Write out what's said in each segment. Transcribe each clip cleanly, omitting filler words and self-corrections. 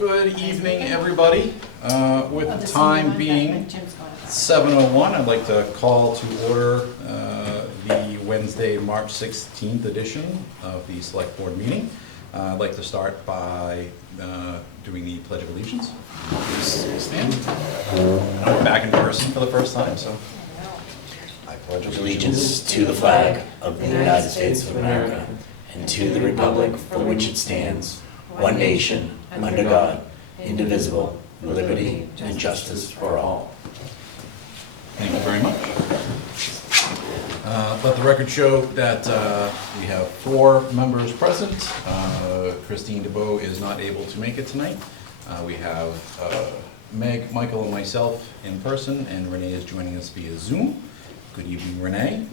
Good evening, everybody. With the time being 7:01, I'd like to call to order the Wednesday, March 16th edition of the Select Board meeting. I'd like to start by doing the Pledge of Allegiance. Please stand. And I'm back in person for the first time, so I pledge allegiance to the flag of the United States of America and to the republic for which it stands, one nation, under God, indivisible, with liberty and justice for all. Thank you very much. Let the record show that we have 4 members present. Christine DeBow is not able to make it tonight. We have Meg, Michael, and myself in person, and Renee is joining us via Zoom. Good evening, Renee.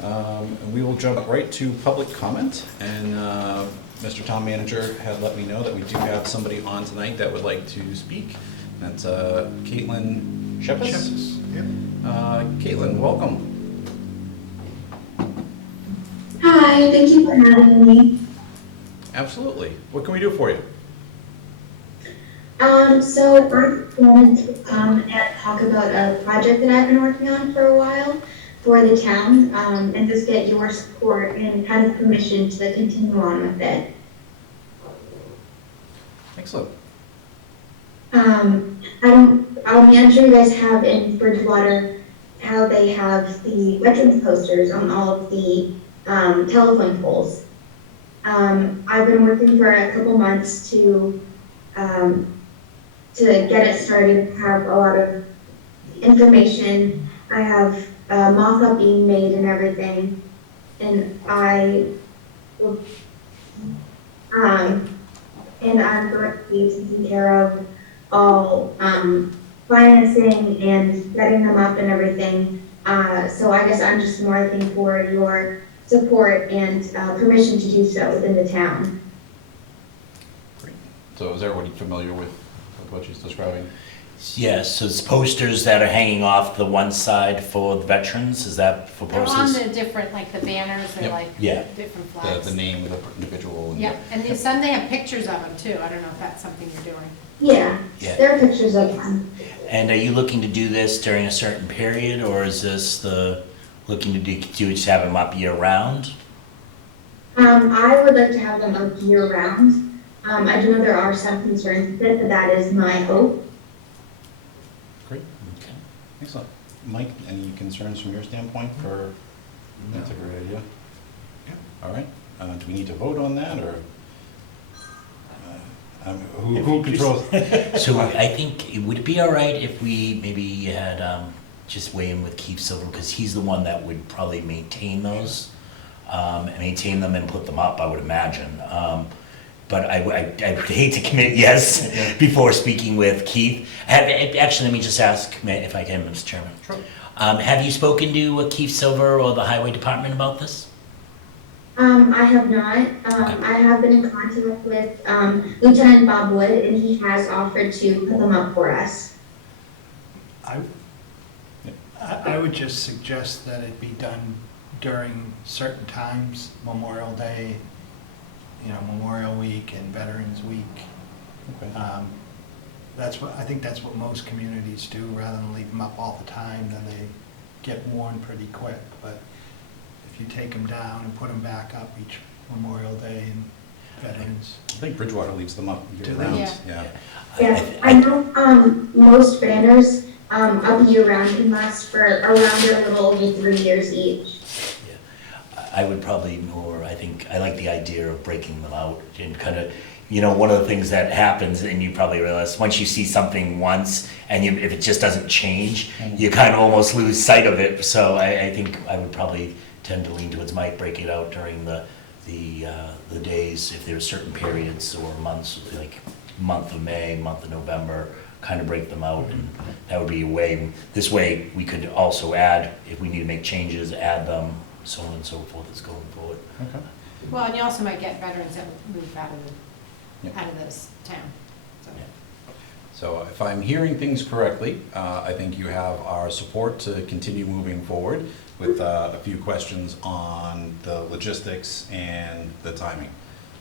And we will jump right to public comment. And Mr. Town Manager had let me know that we do have somebody on tonight that would like to speak. That's Caitlin Shepis. Yep. Caitlin, welcome. Hi, thank you for having me. Absolutely. What can we do for you? So I wanted to come and talk about a project that I've been working on for a while for the town, and just get your support and kind of permission to continue on with it. Excellent. I'm sure you guys have in Bridgewater how they have the veterans posters on all of the telephone poles. I've been working for a couple months to get it started, have a lot of information. I have mock-up being made and everything, and I'm going to be taking care of all financing and setting them up and everything. So I guess I'm just more looking for your support and permission to do so within the town. Great. So is everybody familiar with what she's describing? Yes, so it's posters that are hanging off the one side for the veterans, is that for They're posters? on the different, like the banners, they're Yep. like Yeah. different flags. The name of the individual. And Yep, and then some they have pictures of them too. I don't know if that's something you're doing. Yeah, Yeah. there are pictures of them. And are you looking to do this during a certain period, or is this looking to do just have them up year round? I would like to have them up year round. I do know there are some concerns with it, but that is my hope. Great. Okay. Excellent. Mike, any concerns from your standpoint for? That's a great idea. All right. Do we need to vote on that, or who controls? So I think, would it be all right if we maybe had just weigh in with Keith Silver, because he's the one that would probably maintain those, maintain them and put them up, I would imagine. But I hate to commit yes before speaking with Keith. Actually, let me just ask, if I can, Mr. Chairman. Sure. Have you spoken to Keith Silver or the Highway Department about this? I have not. I have been in contact with Lieutenant Bob Wood, and he has offered to put them up for us. I would just suggest that it be done during certain times, Memorial Day, Memorial Week and Veterans Week. Okay. I think that's what most communities do, rather than leave them up all the time, then they get worn pretty quick. But if you take them down and put them back up each Memorial Day and Veterans. I think Bridgewater leaves them up year Do they? round. Yeah. Yeah, I know most banners up year round can last for around a little over 3 years each. I would probably I like the idea of breaking them out and kind of, one of the things that happens, and you probably realize, once you see something once, and if it just doesn't change, you kind of almost lose sight of it. So I think I would probably tend to lean towards might break it out during the days, if there are certain periods or months, like month of May, month of November, kind of break them out, and that would be a way. This way, we could also add, if we need to make changes, add them, so on and so forth, as going forward. Okay. Well, and you also might get veterans that move out Yeah. of this town. So. So if I'm hearing things correctly, I think you have our support to continue moving forward with a few questions on the logistics and the timing.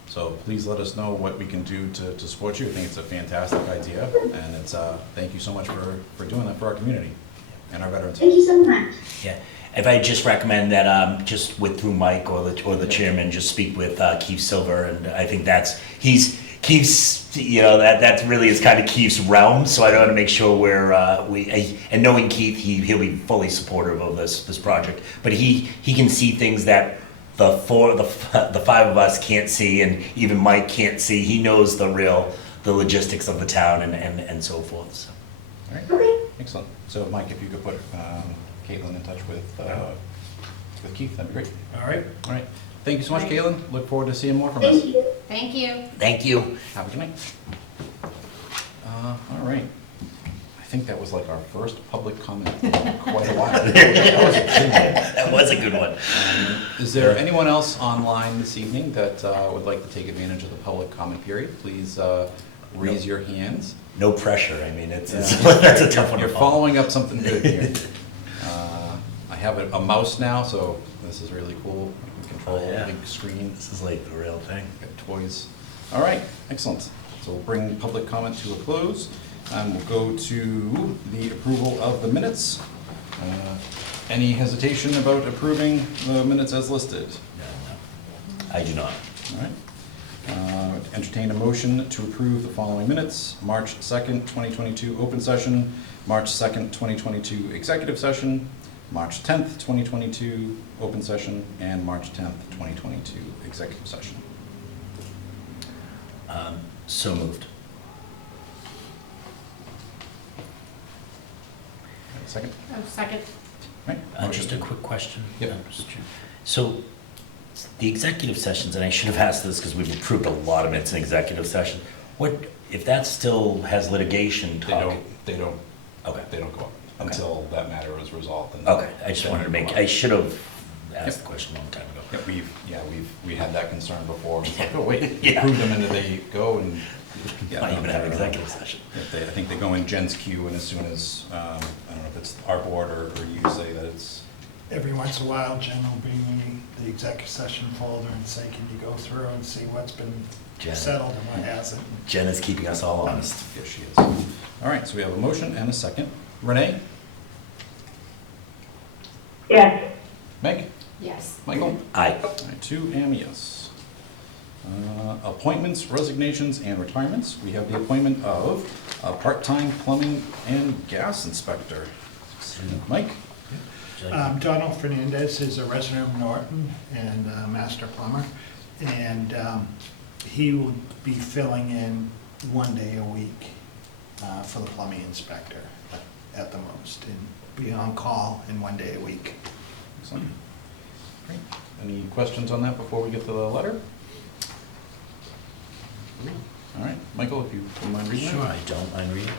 So please let us know what we can do to support you. I think it's a fantastic idea, and it's, thank you so much for doing that for our community and our veterans. Thank you so much. Yeah, if I just recommend that, just through Mike or the chairman, just speak with Keith Silver, and I think Keith's, you know, that really is kind of Keith's realm, so I want to make sure and knowing Keith, he'll be fully supportive of this project, but he can see things that the five of us can't see, and even Mike can't see. He knows the logistics of the town and so forth, so. All right, Okay. excellent. So Mike, if you could put Caitlin in touch with Keith, that'd be great. All right. All right, thank you so much, Right. Caitlin. Look forward to seeing more from us. Thank you. Thank you. Thank you. Have a good night. All right. I think that was like our first public comment in quite a while. That was a good one. That was a good one. Is there anyone else online this evening that would like to take advantage of the public comment period? Please raise your hands. No pressure, I mean, it's Yeah. that's a tough one You're to follow. following up something good here. I have a mouse now, so this is really cool. We control Oh, yeah. a big screen. This is like the real thing. Got toys. All right, excellent. So we'll bring public comment to a close, and we'll go to the approval of the minutes. Any hesitation about approving the minutes as listed? I do not. All right. Entertain a motion to approve the following minutes: March 2nd, 2022 open session, March 2nd, 2022 executive session, March 10th, 2022 open session, and March 10th, 2022 executive session. So moved. Second? Oh, second. Right. Just a quick question. Yep. Mr. Chair. So, the executive sessions, and I should have asked this because we've approved a lot of minutes in executive session. What, if that still has litigation talk? They don't Okay. go up Okay. until that matter is resolved. And Okay, I just then wanted to they make, come up. I should have asked Yep. the question a long time ago. Yeah, we had that concern before. It's like, oh, wait, we Yeah. approved them and then they go and. yeah, Might no, even have they're- executive session. I think they go in Jen's queue, and as soon as, I don't know if it's our board or you say that it's, Every once in a while, Jen will bring me the executive session folder and say, can you go through and see what's been Jen. settled and what hasn't? Jen is keeping us all honest. yes, she is. All right, so we have a motion and a second. Renee? Yes. Meg? Yes. Michael? Aye. I too am yes. Appointments, resignations, and retirements. We have the appointment of a part-time plumbing and gas inspector. Mike? Would you like to- Donald Fernandez is a resident of Norton and a master plumber, and he will be filling in 1 day a week for the plumbing inspector at the most, and be on call in 1 day a week. Excellent. Great. Any questions on that before we get to the letter? All right, Michael, if you don't mind reading Sure, that. I don't mind reading.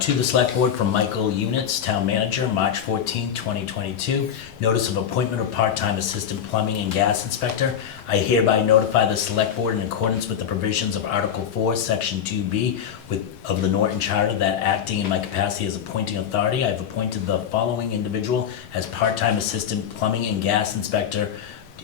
To the Select Board from Michael Units, Town Manager, March 14, 2022. Notice of appointment of part-time Assistant Plumbing and Gas Inspector. I hereby notify the Select Board in accordance with the provisions of Article 4, Section 2B of the Norton Charter that acting in my capacity as appointing authority, I have appointed the following individual as part-time Assistant Plumbing and Gas Inspector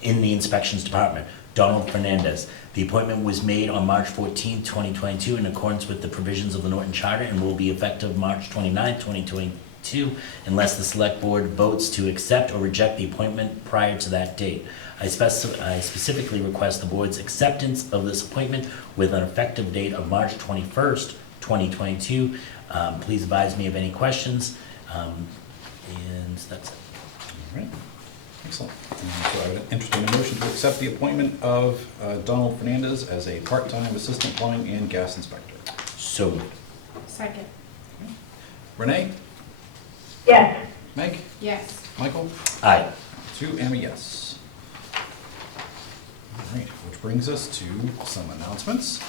in the Inspections Department. Donald Fernandez. The appointment was made on March 14, 2022 in accordance with the provisions of the Norton Charter and will be effective March 29, 2022 unless the Select Board votes to accept or reject the appointment prior to that date. I specifically request the Board's acceptance of this appointment with an effective date of March 21st, 2022. Please advise me of any questions, and that's it. All right, excellent. So I would entertain a motion to accept the appointment of Donald Fernandez as a part-time Assistant Plumbing and Gas Inspector. So, Second. Renee? Yes. Meg? Yes. Michael? aye. Two and a yes. All right, which brings us to some announcements.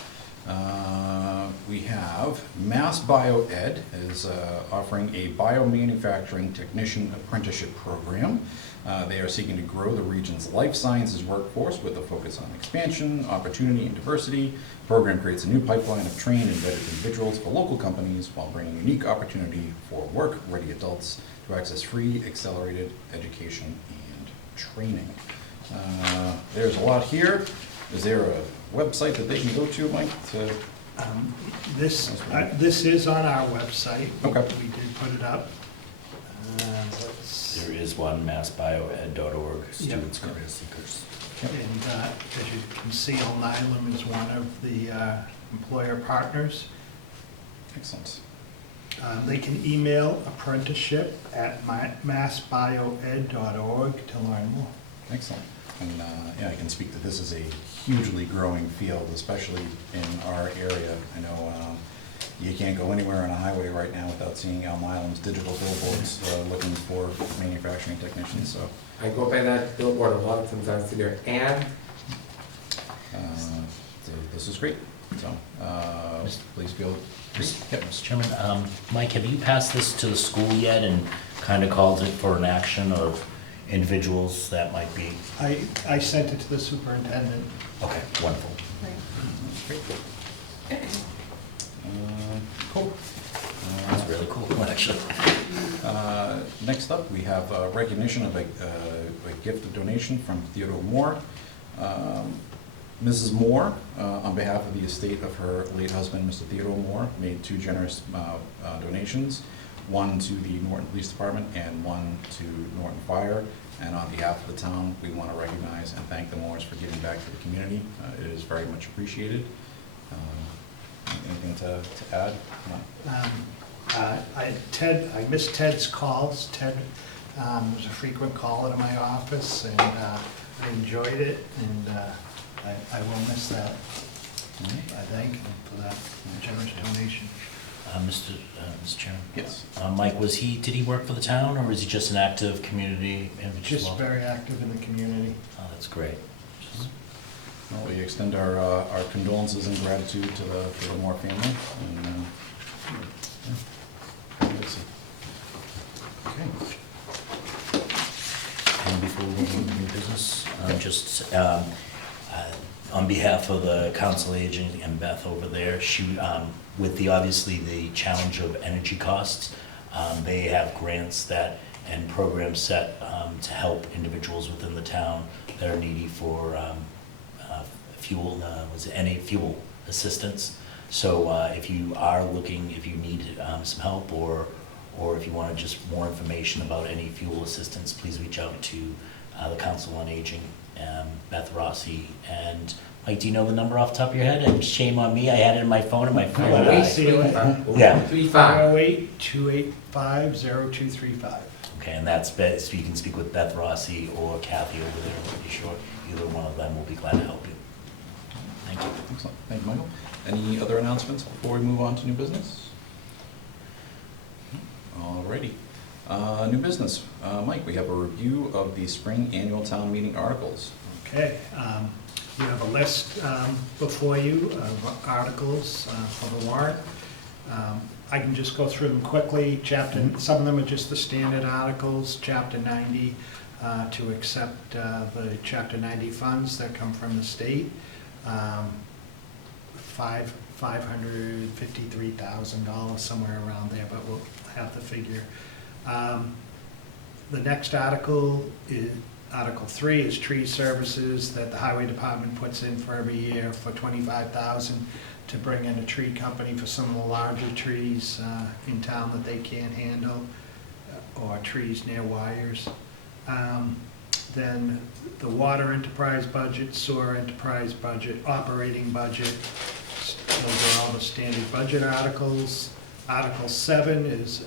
We have Mass Bioed is offering a biomanufacturing technician apprenticeship program. They are seeking to grow the region's life sciences workforce with a focus on expansion, opportunity, and diversity. The program creates a new pipeline of trained and vetted individuals for local companies while bringing unique opportunity for work-ready adults to access free, accelerated education and training. There's a lot here. Is there a website that they can go to, Mike, to, This is on our website. Okay. We did put it up. Let's- There is one, massbioed.org, students, career seekers. And as you can see, Alnylam is one of the employer partners. excellent. They can email apprenticeship@massbioed.org to learn more. Excellent. And, yeah, I can speak that this is a hugely growing field, especially in our area. I know you can't go anywhere on a highway right now without seeing Alnylam's digital billboards looking for manufacturing technicians, so. I go by that billboard a lot of times. I see their ad. So this is great, so, please feel free. Yep. Mr. Chairman, Mike, have you passed this to the school yet and kind of called it for an action of individuals that might be? I sent it to the superintendent. Okay, wonderful. Great. Cool. That's really cool, actually. Next up, we have recognition of a gift of donation from Theodore Moore. Mrs. Moore, on behalf of the estate of her late husband, Mr. Theodore Moore, made two generous donations, one to the Norton Police Department and one to Norton Fire. And on behalf of the town, we want to recognize and thank the Moores for giving back to the community. It is very much appreciated. Anything to add? I missed Ted's calls. Ted was a frequent caller to my office, and I enjoyed it, and I will miss that. I thank him for that generous donation. Mr. Chairman? Yes. Mike, did he work for the town, or is he just an active community individual? Just very active in the community. Oh, that's great. Well, we extend our condolences and gratitude to the Moore family. And, Okay. And before we move into new business, just on behalf of the council agent and Beth over there, she, with obviously the challenge of energy costs, they have grants and programs set to help individuals within the town that are needy for fuel, fuel assistance. So if you are looking, if you need some help, or if you want just more information about any fuel assistance, please reach out to the Council on Aging, Beth Rossi. And Mike, do you know the number off the top of your head? And shame on me, I had it in my phone and my phone Well, died. see it. Yeah. 35. 508-285-0235. Okay, and that's Beth, so you can speak with Beth Rossi or Kathy over there, I'm pretty sure either one of them will be glad to help you. Thank you. excellent. Thank you, Michael. Any other announcements before we move on to new business? Alrighty. New business. Mike, we have a review of the spring annual town meeting articles. Okay, you have a list before you of articles for the warrant. I can just go through them quickly. Some of them are just the standard articles. Chapter 90 to accept the Chapter 90 funds that come from the state. $553,000, somewhere around there, but we'll have the figure. The next article is Article 3 is tree services that the highway department puts in for every year for $25,000 to bring in a tree company for some of the larger trees in town that they can't handle, or trees near wires. Then the water enterprise budget, sewer enterprise budget, operating budget. Those are all the standard budget articles. Article 7 is,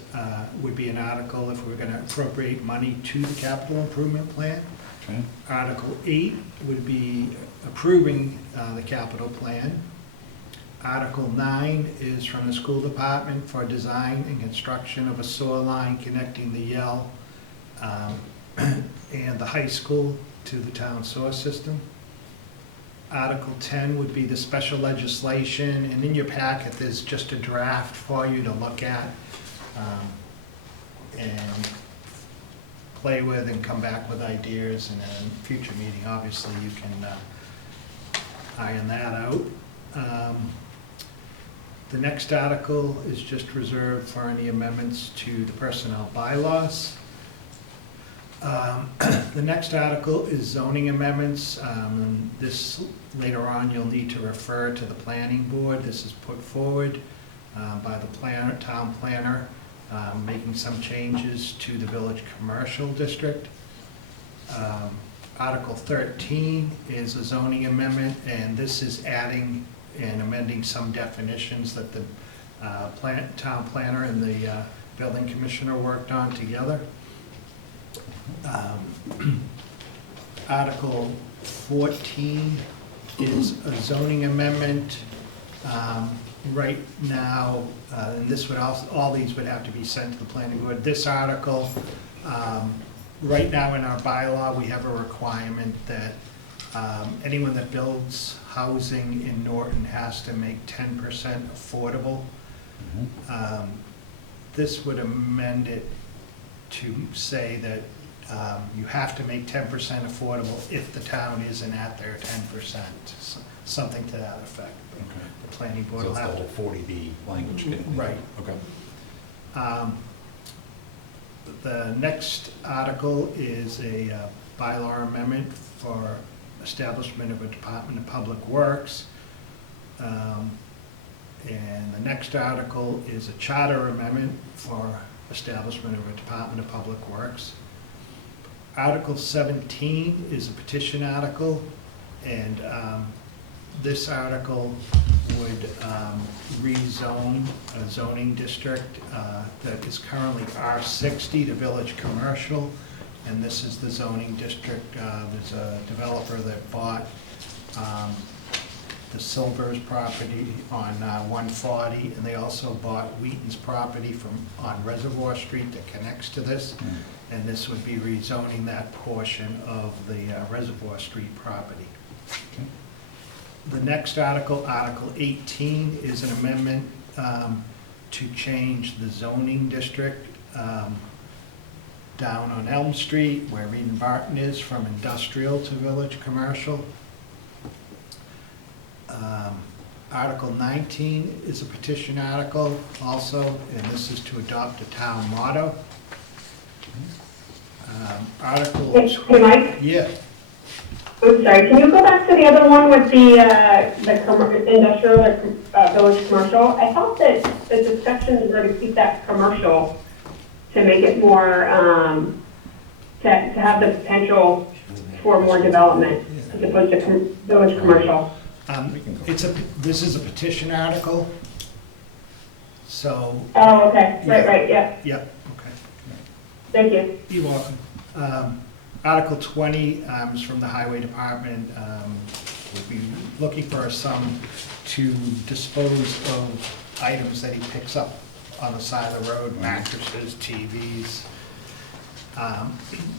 would be an article if we're gonna appropriate money to the capital improvement plan. Okay. Article 8 would be approving the capital plan. Article 9 is from the school department for design and construction of a sewer line connecting the Yell and the high school to the town sewer system. Article 10 would be the special legislation, and in your packet, there's just a draft for you to look at and play with and come back with ideas, and in a future meeting, obviously, you can iron that out. The next article is just reserved for any amendments to the personnel bylaws. The next article is zoning amendments. This, later on, you'll need to refer to the planning board. This is put forward by the town planner, making some changes to the village commercial district. Article 13 is a zoning amendment, and this is adding and amending some definitions that the town planner and the building commissioner worked on together. Article 14 is a zoning amendment. Right now, and this would also, all these would have to be sent to the planning board. This article, right now in our bylaw, we have a requirement that anyone that builds housing in Norton has to make 10% affordable. This would amend it to say that you have to make 10% affordable if the town isn't at their 10%, something to that effect. Okay. The planning board So will it's the have whole to. 40B language getting. Right. Okay. The next article is a bylaw amendment for establishment of a Department of Public Works. And the next article is a charter amendment for establishment of a Department of Public Works. Article 17 is a petition article, and this article would rezone a zoning district that is currently R60 to village commercial, and this is the zoning district. There's a developer that bought the Silvers property on 140, and they also bought Wheaton's property on Reservoir Street that connects to this, and this would be rezoning that portion of the Reservoir Street property. Okay. The next article, Article 18, is an amendment to change the zoning district down on Elm Street, where Reed and Barton is, from industrial to village commercial. Article 19 is a petition article also, and this is to adopt a town motto. Article... Hey, Mike? Yeah. I'm sorry, can you go back to the other one with the industrial or village commercial? I thought that the discussions were to keep that commercial to make it more, to have the potential for more development as opposed to village commercial. This is a petition article, so... Oh, okay, right, yeah, Yep, okay. thank you. You're welcome. Article 20 is from the Highway Department. Would be looking for a sum to dispose of items that he picks up on the side of the road, mattresses, TVs.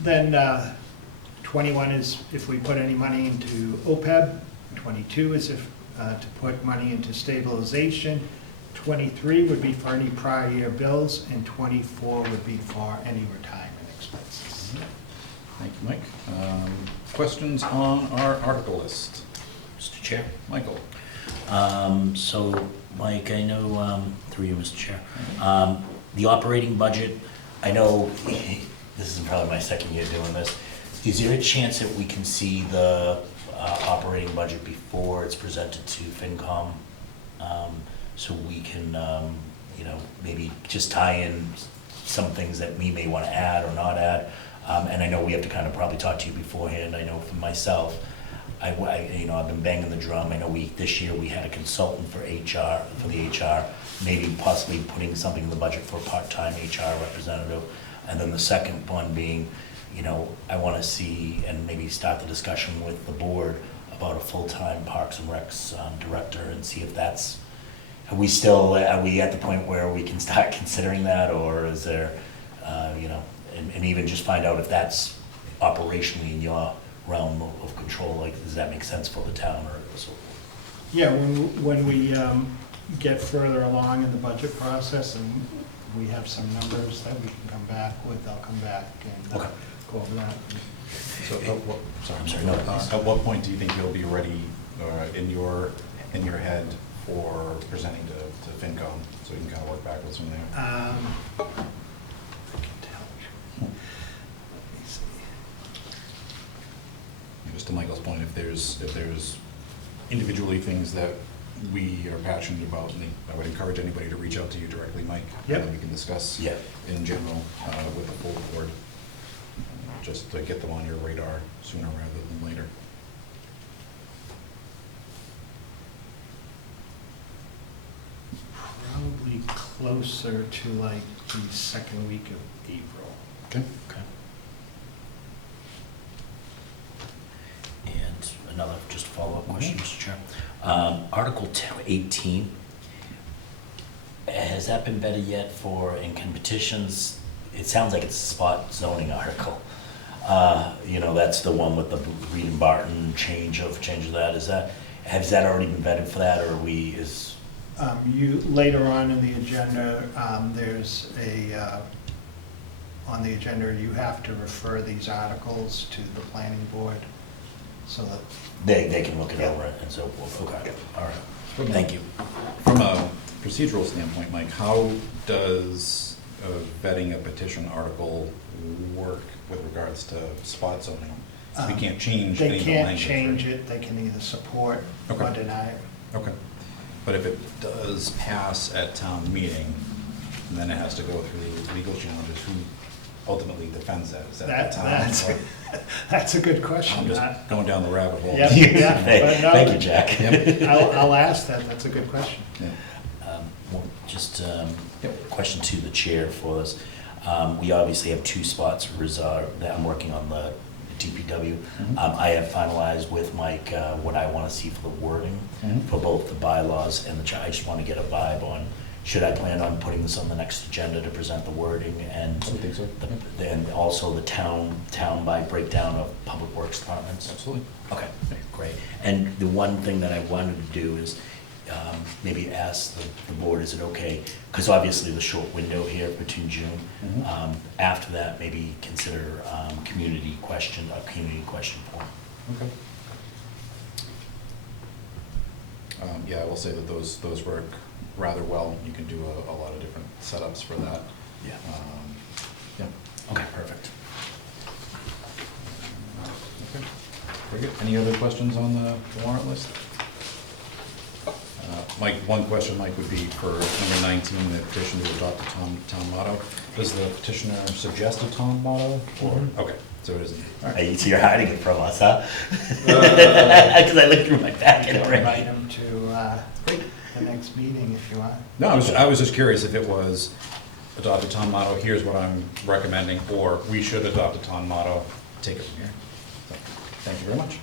Then 21 is if we put any money into OPEB. 22 is if to put money into stabilization. 23 would be for any prior year bills, and 24 would be for any retirement expenses. Thank you, Mike. Questions on our article list? Mr. Chair. Michael? So, Mike, I know, through you, Mr. Chair, the operating budget, I know, this is probably my second year doing this, is there a chance that we can see the operating budget before it's presented to FinCom? So we can, maybe just tie in some things that we may want to add or not add. And I know we have to kind of probably talk to you beforehand. I know for myself, I've been banging the drum. I know this year we had a consultant for HR, for the HR, maybe possibly putting something in the budget for a part-time HR representative. And then the second one being, I want to see and maybe start the discussion with the board about a full-time Parks and Recs director and see if that's, are we at the point where we can start considering that, or is there, and even just find out if that's operationally in your realm of control, like, does that make sense for the town or so? Yeah, when we get further along in the budget process and we have some numbers that we can come back with, I'll come back and Okay. go over that. So I'm sorry, no, please. at what point do you think you'll be ready in your head for presenting to FinCom, so you can kind of work backwards from there? I can tell you. Let me see. just to Michael's point, if there's individually things that we are passionate about, and I would encourage anybody to reach out to you directly, Mike. Yep. And then we can discuss Yeah. in general with the full board, just to get them on your radar sooner rather than later. Probably closer to like the second week of April. Okay. Okay. And another, just follow-up question, Mr. Chair. Article 18, has that been vetted yet for, and can petitions, it sounds like it's a spot zoning article. You know, that's the one with the Reed and Barton change of that, has that already been vetted for that, or are we, Later on in the agenda, there's on the agenda, you have to refer these articles to the planning board so that. they can look it over and so forth, okay, all right, thank you. From a procedural standpoint, Mike, how does vetting a petition article work with regards to spot zoning? So we can't change any They of the can't language, change right? it, they can either support or Okay. deny it. Okay, but if it does pass at town meeting, then it has to go through legal challenges, who ultimately defends that? Is that the town? or- That's a good question. I'm just going down the rabbit hole. Yep. Yeah, but no. Thank you, Jack. I'll ask that, that's a good question. Yeah. Well, just Yep. question to the chair for this. We obviously have two spots reserved that I'm working on the DPW. Mhm. I have finalized with Mike what I want to see for the wording Mhm. for both the bylaws and I just want to get a vibe on, should I plan on putting this on the next agenda to present the wording and I would think so. and also the town by breakdown of public works departments? Absolutely. Okay, great. And the one thing that I wanted to do is maybe ask the board, is it okay? Because obviously the short window here between June. Mhm. After that, maybe consider a community question form. Okay. Yeah, I will say that those work rather well. You can do a lot of different setups for that. Yeah. Yeah. Okay, perfect. Okay. Very good. Any other questions on the warrant list? Mike, one question, Mike, would be for number 19, the petition to adopt a town motto. Does the petitioner suggest a town motto? Or okay, so it isn't. All right. So you're hiding it from us, huh? Because I looked through my You packet can already. invite them to the next meeting if you want. No, I was just curious if it was adopt a town motto, here's what I'm recommending, or we should adopt a town motto, take it from here. So, thank you very much.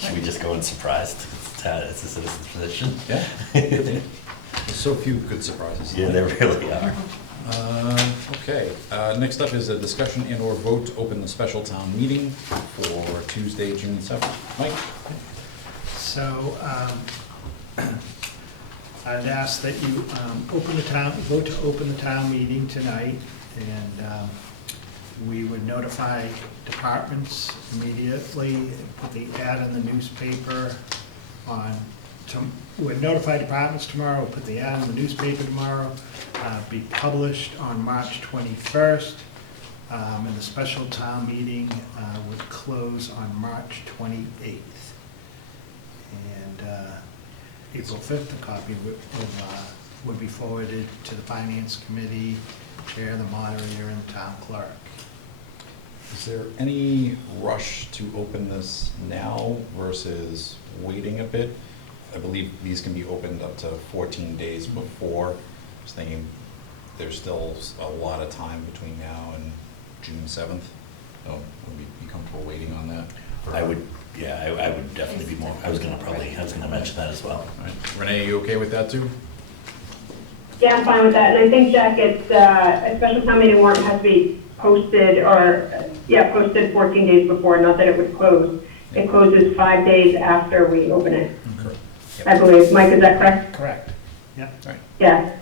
Should we just go in surprised? It's a citizen's position. Yeah. There's so few good surprises. Yeah, there really are. Okay, next up is a discussion and or vote to open the special town meeting for Tuesday, June 7th. Mike? So, I'd ask that you vote to open the town meeting tonight, and we would notify departments immediately, put the ad in the newspaper we'd notify departments tomorrow, put the ad in the newspaper tomorrow, be published on March 21st, and the special town meeting would close on March 28th. And April 5th, a copy would be forwarded to the Finance Committee, Chair, the Moderator, and Town Clerk. Is there any rush to open this now versus waiting a bit? I believe these can be opened up to 14 days before. I was thinking there's still a lot of time between now and June 7th. So would we be comfortable waiting on that? I would definitely be more, I was gonna mention that as well. All right. Renee, are you okay with that too? Yeah, I'm fine with that, and I think, Jack, it's, a special town meeting warrant has to be posted, posted 14 days before, not that it would close. It closes 5 days after we open it, Correct. I believe. Mike, is that correct? Correct. Yeah. All right. Yeah.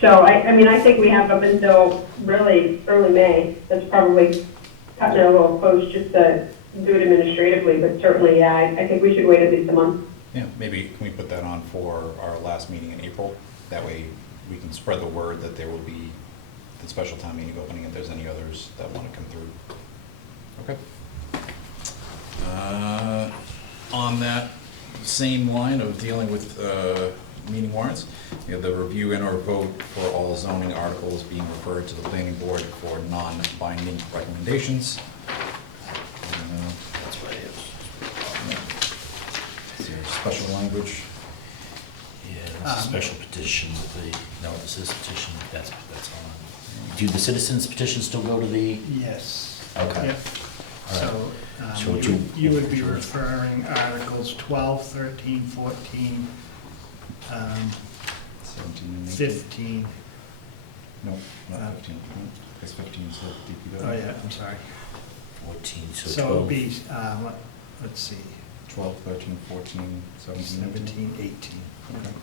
So, I think we have up until really early May. That's probably cutting it a little close just to do it administratively, but certainly, yeah, I think we should wait at least a month. Yeah, maybe can we put that on for our last meeting in April? That way we can spread the word that there will be the special town meeting opening if there's any others that want to come through. Okay. On that same line of dealing with meeting warrants, we have the review and or vote for all zoning articles being referred to the planning board for non-binding recommendations. That's what it is. Is there special language? Yeah, that's a special petition with the, no, this is petition, that's on. Do the citizens petitions still go to the, Yes. okay. Yep. All right. So, So would you- you would be referring Articles 12, 13, 14, 17 and 18? 15. No, not 15. Because 15 is the DPW. Oh, yeah, I'm sorry. 14, so So it 12. would be, let's see, 12, 13, 14, 17, 18. 17, 18. Okay.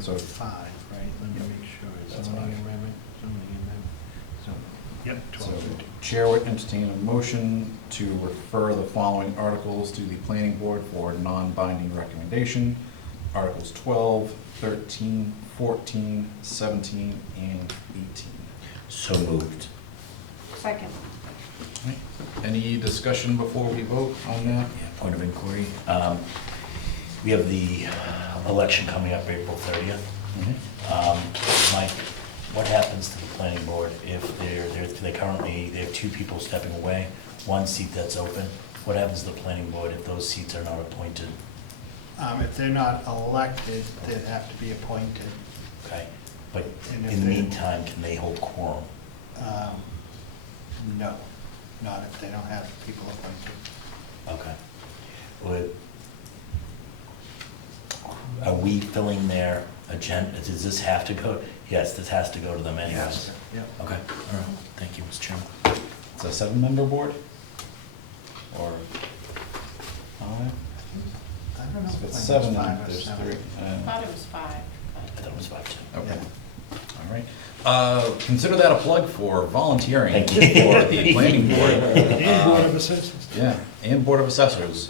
So, 5, right? Let me make sure. That's Zoning five. amendment, zoning amendment. Yep, so 12, 13. Chair would entertain a motion to refer the following articles to the planning board for non-binding recommendation. Articles 12, 13, 14, 17, and 18. So moved. Second. Right. Any discussion before we vote on that? Yeah, point of inquiry. We have the election coming up April 30th. Mike, what happens to the planning board if they currently, they have 2 people stepping away, 1 seat that's open? What happens to the planning board if those seats are not appointed? If they're not elected, they'd have to be appointed. Okay, but And if in the they- meantime, can they hold quorum? No, not if they don't have people appointed. Okay. Are we filling their agenda? Does this have to go? Yes, this has to go to them anyways. Yep. Okay, all right, thank you, Mr. Chairman. It's a 7-member board? Or 5? I don't know. If it's it's 7, 5 then or there's 7. 3. I thought it was 5. I thought it was 5 too. Okay, Yeah. all right. Consider that a plug for volunteering Thank you. for the planning board. And Board of Assessors. Yeah, and Board of Assessors.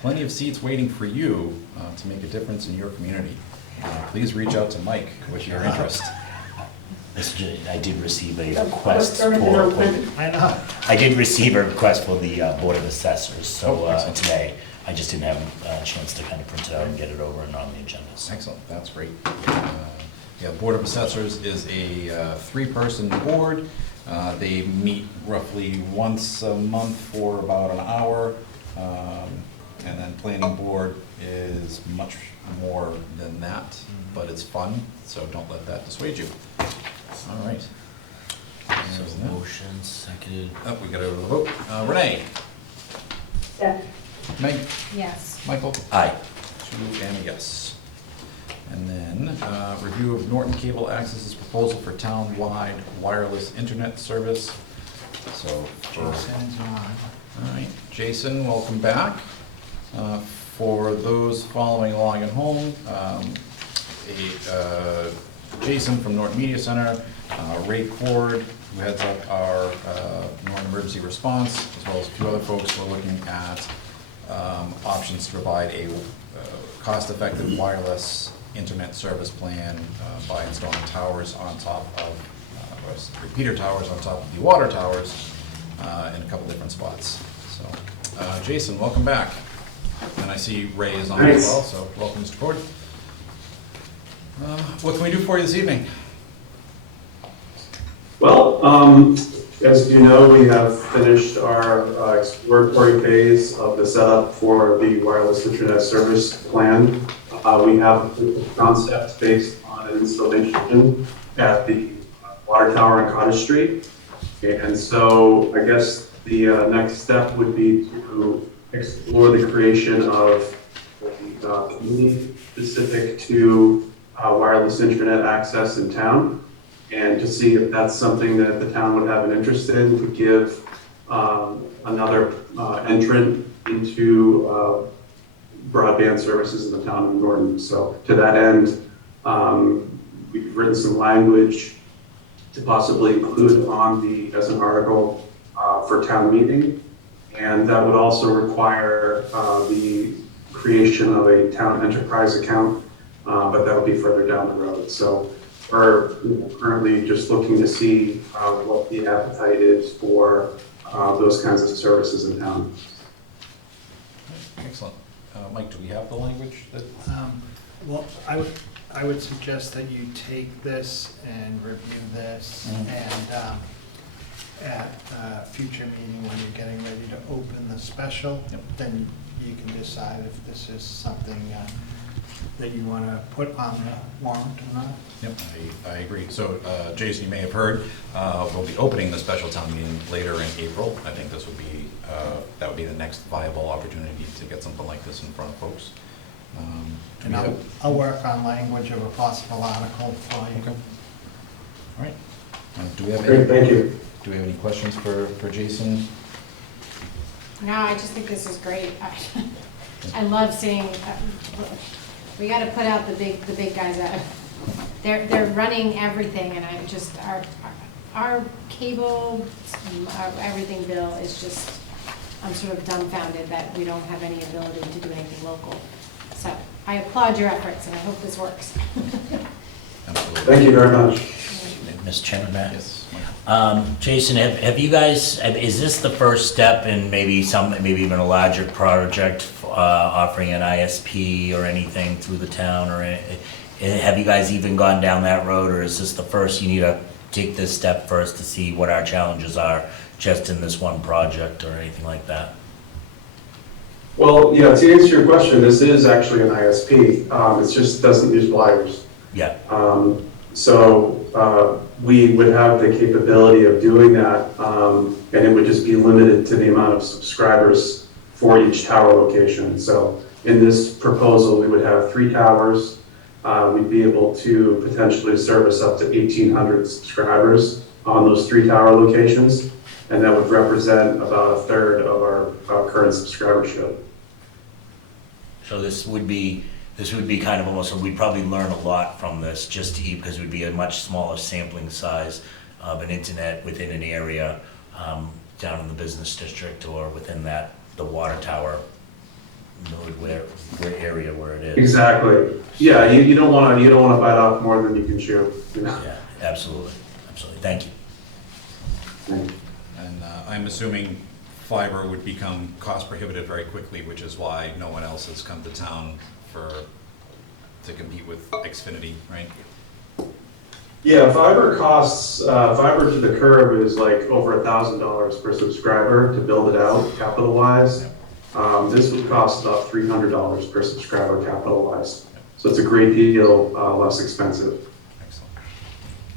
Plenty of seats waiting for you to make a difference in your community. Please reach out to Mike with your interest. I did receive a request for, I know. I did receive a request for the Board of Assessors, so Oh, excellent. today, I just didn't have a chance to kind of print it out and get it over and on the agendas. Excellent, that's great. Yeah, Board of Assessors is a 3-person board. They meet roughly once a month for about an hour. And then Planning Board is much more than that, but it's fun, so don't let that dissuade you. All right. So There's that. motion, seconded. Oh, we gotta vote. Renee? Yes. Meg? Yes. Michael? Aye. 2 and a yes. And then, review of Norton Cable Access's proposal for town-wide wireless internet service. So, for, Jason's on. all right, Jason, welcome back. For those following along at home, Jason from Norton Media Center, Ray Cord, who heads up our Norton Emergency Response, as well as a few other folks, we're looking at options to provide a cost-effective wireless internet service plan by installing towers on top of, repeater towers on top of the water towers in a couple different spots. So, Jason, welcome back. And I see Ray is on as well, so welcome, Mr. Cord. What can we do for you this evening? Well, as you know, we have finished our exploratory phase of the setup for the wireless internet service plan. We have a concept based on an installation at the water tower on Cottage Street. And so I guess the next step would be to explore the creation of a community specific to wireless internet access in town, and to see if that's something that the town would have an interest in, to give another entrant into broadband services in the town of Norton. So to that end, we've written some language to possibly include as an article for town meeting, and that would also require the creation of a town enterprise account, but that would be further down the road. So we're currently just looking to see what the appetite is for those kinds of services in town. Excellent. Mike, do we have the language that? Well, I would suggest that you take this and review this, and at a future meeting when you're getting ready to open the special, Yep. then you can decide if this is something that you want to put on the warrant or not. Yep, I agree. So, Jason, you may have heard, we'll be opening the special town meeting later in April. I think this would be, that would be the next viable opportunity to get something like this in front of folks. Do And we have- I'll work on language of a possible article for you. Okay. All right. Do we have Great, any, thank you. do we have any questions for Jason? No, I just think this is great. I love seeing, we gotta put out the big guys out. They're running everything, and I just, our cable, everything bill is just, I'm sort of dumbfounded that we don't have any ability to do anything local. So I applaud your efforts, and I hope this works. Absolutely. Thank you very much. Mr. Chairman, Matt? Yes, Mike. Jason, have you guys, is this the first step in maybe even a larger project, offering an ISP or anything through the town, or have you guys even gone down that road, or is this the first, you need to take this step first to see what our challenges are just in this one project or anything like that? Well, yeah, to answer your question, this is actually an ISP. It just doesn't use wires. Yeah, So we would have the capability of doing that, and it would just be limited to the amount of subscribers for each tower location. So in this proposal, we would have 3 towers. We'd be able to potentially service up to 1,800 subscribers on those 3 tower locations, and that would represent about a third of our current subscribership. so this would be kind of almost, we'd probably learn a lot from this, just because it would be a much smaller sampling size of an internet within an area, down in the business district or within the water tower node where area where it is. Exactly. Yeah, you don't want to bite off more than you can chew. You know? Yeah, absolutely, thank you. And I'm assuming fiber would become cost prohibitive very quickly, which is why no one else has come to town to compete with Xfinity, right? Yeah, fiber costs, fiber to the curb is like over $1,000 per subscriber to build it out capital-wise. This would cost about $300 per subscriber capital-wise. So it's a great deal less expensive. Excellent.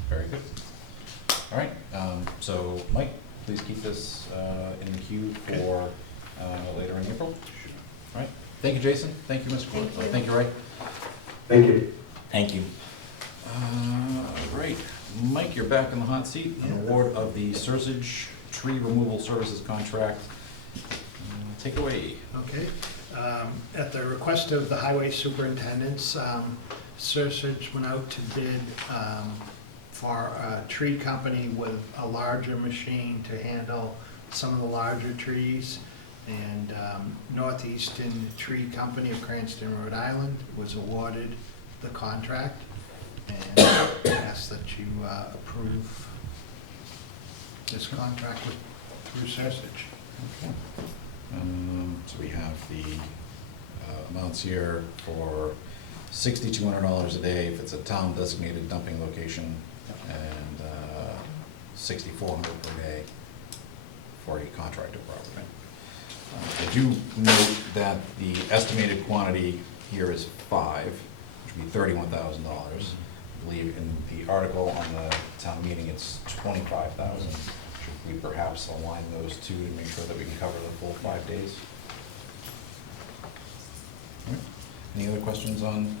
Very good. All right, so Mike, please keep this in the queue for later in April. All right, thank you, Jason. Thank you, Mr. Ford. Thank you, Ray. Thank you. Thank you. Great. Mike, you're back in the hot seat. An award of the Sursage Tree Removal Services Contract. Take it away. Okay. At the request of the highway superintendents, Sursage went out to bid for a tree company with a larger machine to handle some of the larger trees. And Northeastern Tree Company of Cranston, Rhode Island was awarded the contract. And I ask that you approve this contract through Sursage. Okay. So we have the amounts here for $6,200 a day if it's a town designated dumping location, and $6,400 per day for a contracted property. I do note that the estimated quantity here is 5, which would be $31,000. I believe in the article on the town meeting it's 25,000. Should we perhaps align those two to make sure that we can cover the full 5 days? All right. Any other questions on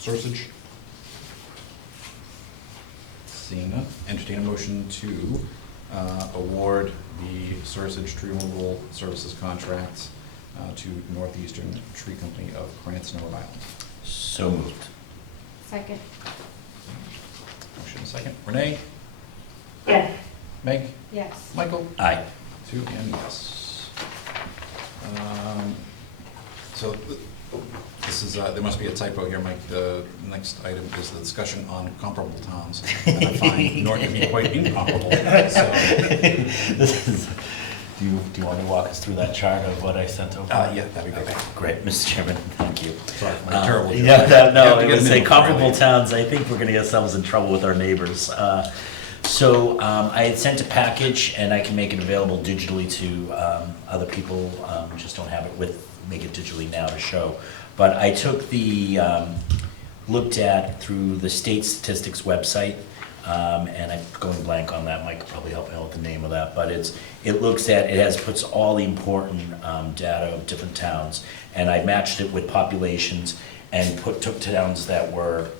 Sursage? Seeing none, entertain a motion to award the Sursage Tree Removal Services contract to Northeastern Tree Company of Cranston, Rhode Island. So moved. Second. Motion second. Renee? Yes. Meg? Yes. Michael? Aye. 2 and yes. So this is, there must be a typo here, Mike. The next item is the discussion on comparable towns. And I find North to be quite incomparable. So This is, Do you want to walk us through that chart of what I sent over? Yeah, that'd be great. Okay, great, Mr. Chairman, thank you. Sorry, my terrible. Yeah, You have no, to I get would a say minute comparable before I towns, I think we're gonna get ourselves in trouble with our neighbors. So I had sent a package, and I can make it available digitally to other people, just don't have it make it digitally now to show. But I took looked at through the state statistics website, and I'm going blank on that, Mike could probably help me out with the name of that, but it puts all the important data of different towns, and I matched it with populations and took towns that were,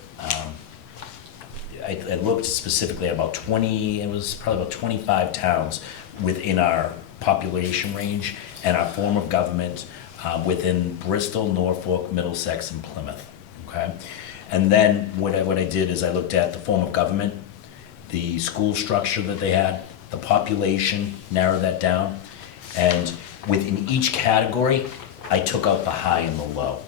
I looked specifically at about 20, it was probably about 25 towns within our population range and our form of government within Bristol, Norfolk, Middlesex, and Plymouth, okay? And then what I did is I looked at the form of government, the school structure that they had, the population, narrowed that down, and within each category, I took out the high and the low.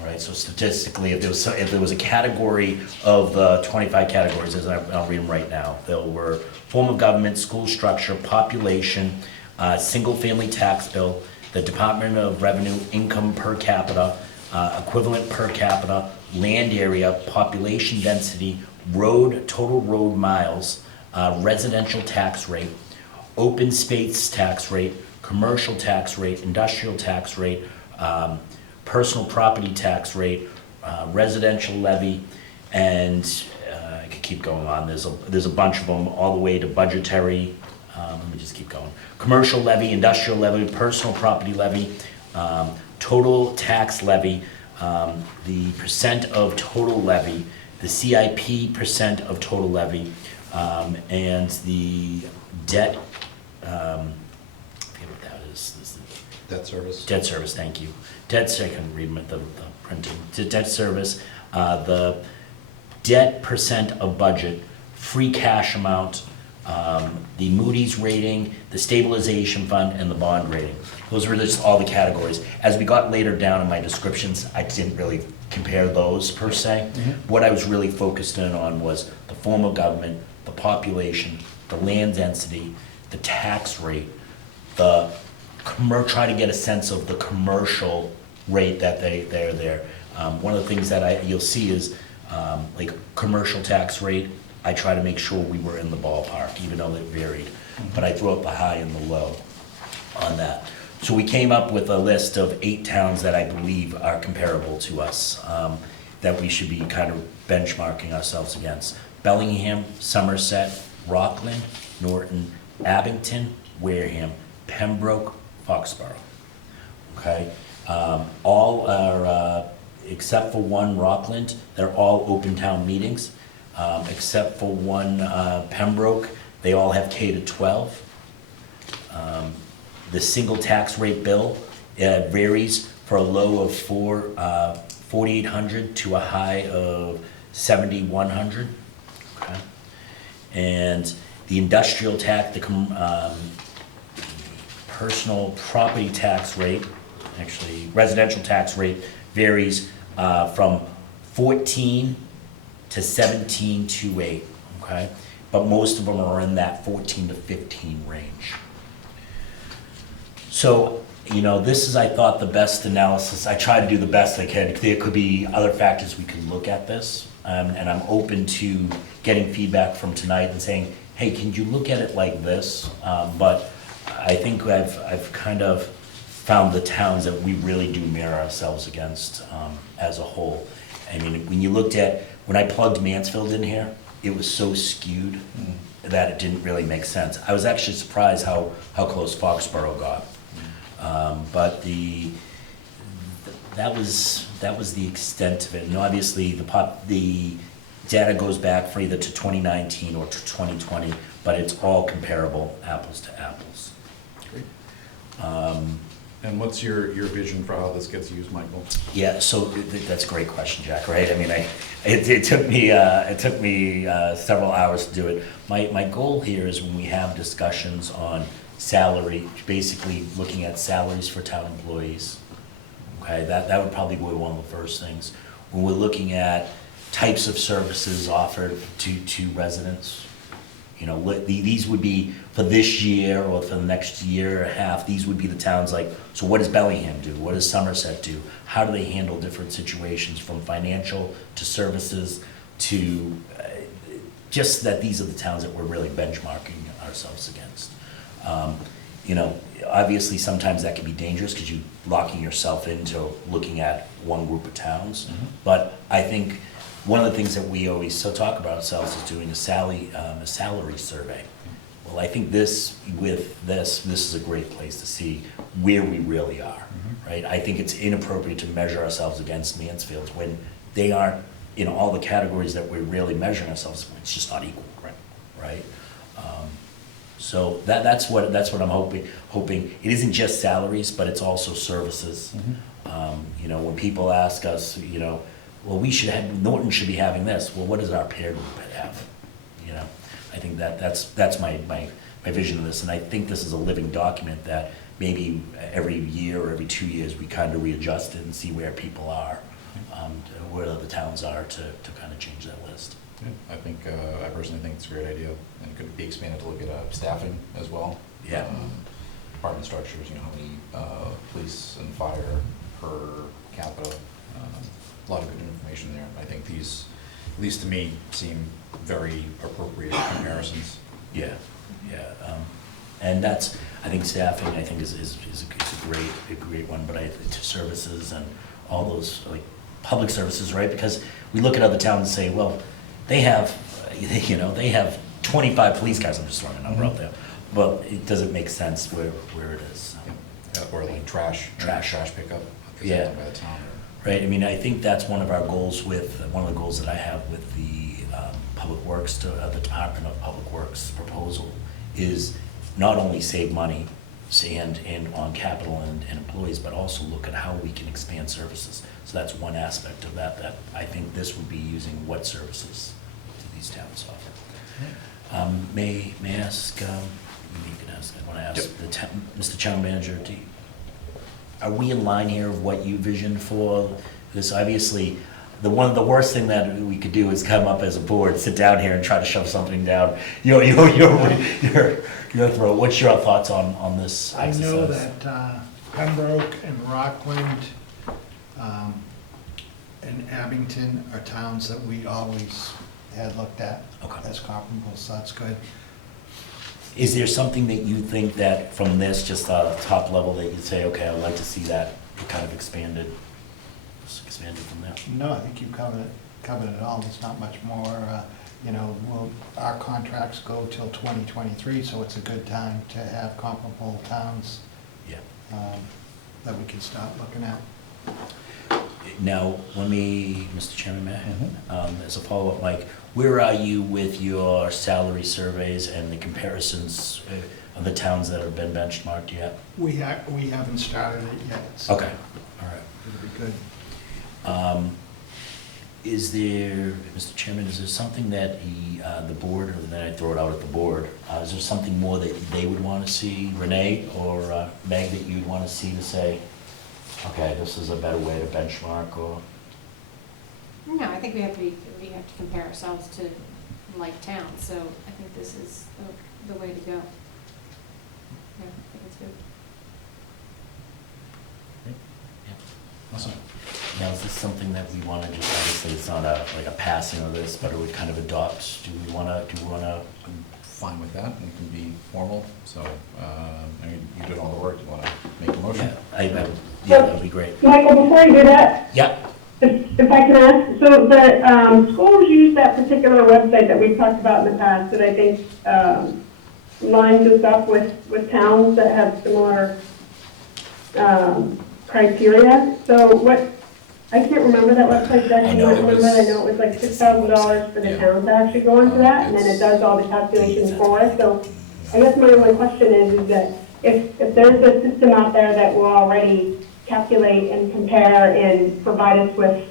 All right, so statistically, if there was a category of the 25 categories, as I'll read them right now, there were form of government, school structure, population, single-family tax bill, the Department of Revenue, income per capita, equivalent per capita, land area, population density, total road miles, residential tax rate, open space tax rate, commercial tax rate, industrial tax rate, personal property tax rate, residential levy, and I could keep going on. There's a bunch of them, all the way to budgetary. Let me just keep going. Commercial levy, industrial levy, personal property levy, total tax levy, the percent of total levy, the CIP percent of total levy, and the debt, I forget what that is. Debt service. Debt service, thank you. Debt, I can read the printing. Debt service, the debt percent of budget, free cash amount, the Moody's rating, the stabilization fund, and the bond rating. Those were just all the categories. As we got later down in my descriptions, I didn't really compare those per se. What I was really focused in on was the form of government, the population, the land density, the tax rate, try to get a sense of the commercial rate that they're there. One of the things that you'll see is like commercial tax rate, I try to make sure we were in the ballpark, even though it varied. But I threw out the high and the low on that. So we came up with a list of 8 towns that I believe are comparable to us, that we should be kind of benchmarking ourselves against. Bellingham, Somerset, Rockland, Norton, Abington, Wareham, Pembroke, Foxborough. Okay, all are, except for one, Rockland, they're all open town meetings. Except for one, Pembroke, they all have K-12. The single tax rate bill varies for a low of $4,800 to a high of $7,100. Okay, and the industrial tax, the personal property tax rate, actually residential tax rate, varies from 14 to 17.28, okay? But most of them are in that 14 to 15 range. So, this is, I thought, the best analysis. I tried to do the best I could. There could be other factors we could look at this, and I'm open to getting feedback from tonight and saying, hey, can you look at it like this? But I think I've kind of found the towns that we really do mirror ourselves against as a whole. I mean, when I plugged Mansfield in here, it was so skewed that it didn't really make sense. I was actually surprised how close Foxborough got. But that was the extent of it. And obviously, the data goes back for either to 2019 or to 2020, but it's all comparable, apples to apples. Great. And what's your vision for how this gets used, Michael? Yeah, so that's a great question, Jack. Right? I mean, it took me several hours to do it. My goal here is when we have discussions on salary, basically looking at salaries for town employees. Okay, that would probably be one of the first things. When we're looking at types of services offered to residents, You know, these would be for this year or for the next year or a half, these would be the towns like, so what does Bellingham do? What does Somerset do? How do they handle different situations from financial to services to, just that these are the towns that we're really benchmarking ourselves against. You know, obviously sometimes that can be dangerous because you're locking yourself into looking at one group of towns. But I think one of the things that we always so talk about ourselves is doing a salary survey. Well, I think this is a great place to see where we really are, right? I think it's inappropriate to measure ourselves against Mansfield when they aren't in all the categories that we're really measuring ourselves. It's just not equal, right? So that's what I'm hoping. It isn't just salaries, but it's also services. You know, when people ask us, you know, well, Norton should be having this. Well, what does our peer group have? You know, I think that's my vision of this, and I think this is a living document that maybe every year or every 2 years we kind of readjust it and see where people are, where the towns are to kind of change that list. I think, I personally think it's a great idea, and it could be expanded to look at staffing as well. Yeah. Department structures, you know, how many police and fire per capita. A lot of good information there. I think these, at least to me, seem very appropriate comparisons. Yeah. And that's, I think staffing, I think is a great one, but to services and all those, like, public services, right? Because we look at other towns and say, well, they have 25 police cars, I'm just throwing a number out there, but it doesn't make sense where it is. So. Or like trash pickup. Yeah. By the town. Right, I mean, I think that's one of our goals one of the goals that I have with the Public Works, the Department of Public Works proposal, is not only save money and on capital and employees, but also look at how we can expand services. So that's one aspect of that I think this would be using what services do these towns offer. May I ask, you can ask, I want to ask Mr. Town Manager, are we in line here of what you visioned for this? Obviously, the worst thing that we could do is come up as a board, sit down here and try to shove something down your throat. What's your thoughts on this I exercise? know that Pembroke and Rockland and Abington are towns that we always had looked at as comparable, so that's good. Is there something that you think that from this, just top level, that you'd say, okay, I'd like to see that kind of expanded from there? No, I think you covered it all. There's not much more. You know, our contracts go till 2023, so it's a good time to have comparable towns that we can start looking at. Now, Mr. Chairman, may I? As a follow-up, Mike, where are you with your salary surveys and the comparisons of the towns that have been benchmarked yet? We haven't started it yet. So Okay, all right. it'll be good. Is there, Mr. Chairman, is there something that the board, or then I throw it out at the board, is there something more that they would want to see, Renee or Meg, that you'd want to see to say, okay, this is a better way to benchmark, or? No, I think we have to compare ourselves to like towns, so I think this is the way to go. Yeah, I think it's good. Awesome. Now, is this something that we want to just, obviously, it's not like a passing of this, but it would kind of adopt, do we want to? I'm fine with that, and it can be formal, so, I mean, you did all the work, you want to make a motion? Yeah, that would be great. Michael, before you do that, Yeah, if I can ask, so the schools use that particular website that we've talked about in the past, that I think lines us up with towns that have similar criteria. So I can't remember that website exactly. I know it was like $6,000 for the Yeah. towns to actually go into that, and then it does all the calculations for us. So I guess my only question is that if there's a system out there that will already calculate and compare and provide us with,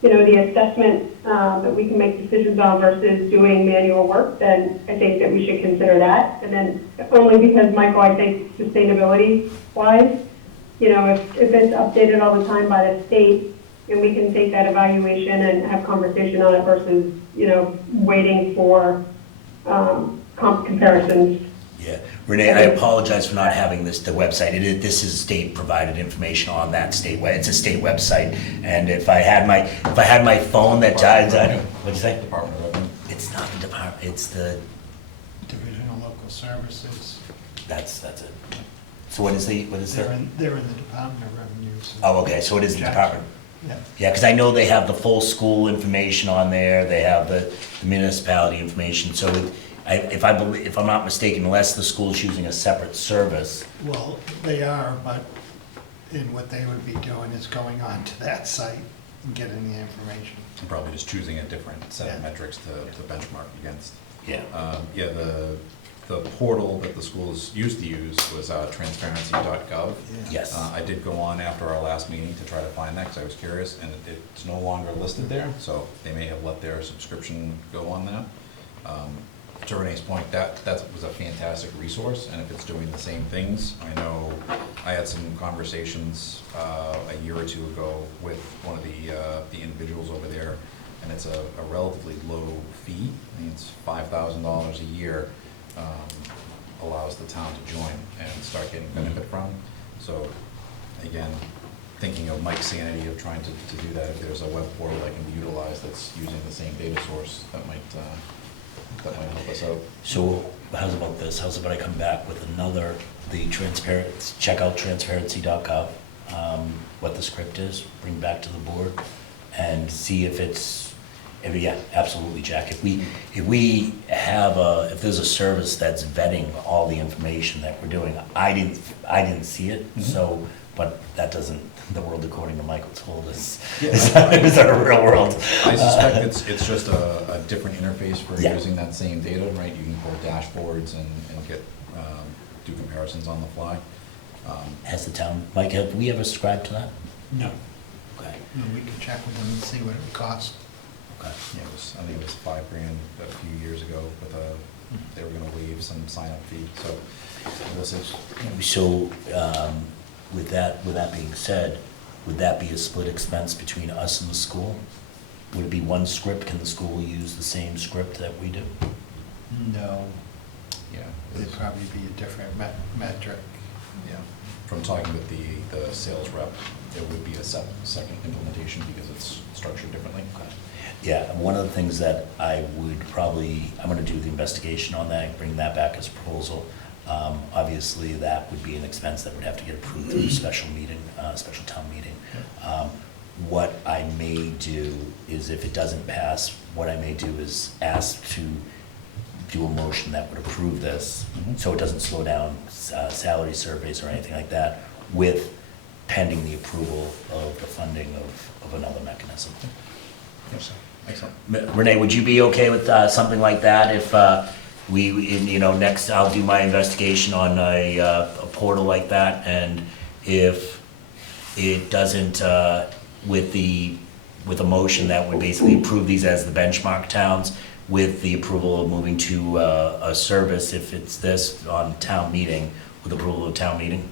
the assessment that we can make decisions on versus doing manual work, then I think that we should consider that. And then only because, Michael, I think sustainability-wise, if it's updated all the time by the state, and we can take that evaluation and have conversation on it versus, waiting for comp comparisons. Yeah, Renee, I apologize for not having the website. This is state-provided information on that it's a state website. And if I had my phone that died, what'd you say? Department of Revenue. It's not the department, it's the, Division of Local Services, that's it. So what is the? they're in the Department of Revenue. So Oh, okay, so it is the Jackson. department. Yeah. Yeah, because I know they have the full school information on there, they have the municipality information, so if I'm not mistaken, unless the school's using a separate service. Well, they are, but in what they would be doing is going on to that site and getting the information. I'm probably just choosing a different set of Yeah. metrics to benchmark against. Yeah. Yeah, the portal that the schools used to use was transparency.gov. Yes. I did go on after our last meeting to try to find that, because I was curious, and it's no longer listed there, so they may have let their subscription go on that. To Renee's point, that was a fantastic resource, and if it's doing the same things, I know I had some conversations a year or two ago with one of the individuals over there, and it's a relatively low fee. I think it's $5,000 a year, allows the town to join and start getting benefit from. So again, thinking of Mike's sanity of trying to do that, if there's a web portal that can be utilized that's using the same data source, that might help us out. So how's about this? How's about I come back with another, check out transparency.gov, what the script is, bring back to the board, and see if yeah, absolutely, Jack. If there's a service that's vetting all the information that we're doing, I didn't see it, so, but that doesn't, the world according to Michael told us, is our real world. I suspect it's just a different interface for Yeah. using that same data, right? You can pull dashboards and get, do comparisons on the fly. Has the town, Mike, have we ever subscribed to that? No. Okay. We could check with them and see what it would cost. Okay. Yeah, I think it was $5,000 a few years ago, with they were gonna waive some sign-up fee, so we'll see. So, with that being said, would that be a split expense between us and the school? Would it be one script? Can the school use the same script that we do? No, Yeah. it'd probably be a different metric. Yeah, from talking with the sales rep, it would be a second implementation because it's structured differently. Yeah, and one of the things that I'm gonna do the investigation on that, bring that back as a proposal. Obviously, that would be an expense that would have to get approved through a special meeting, special town meeting. What I may do is, if it doesn't pass, what I may do is ask to do a motion that would approve this, so it doesn't slow down salary surveys or anything like that, with pending the approval of the funding of another mechanism. Excellent. Renee, would you be okay with something like that if next I'll do my investigation on a portal like that, and if it doesn't, with a motion that would basically approve these as the benchmark towns, with the approval of moving to a service, if it's this on town meeting, with approval of town meeting?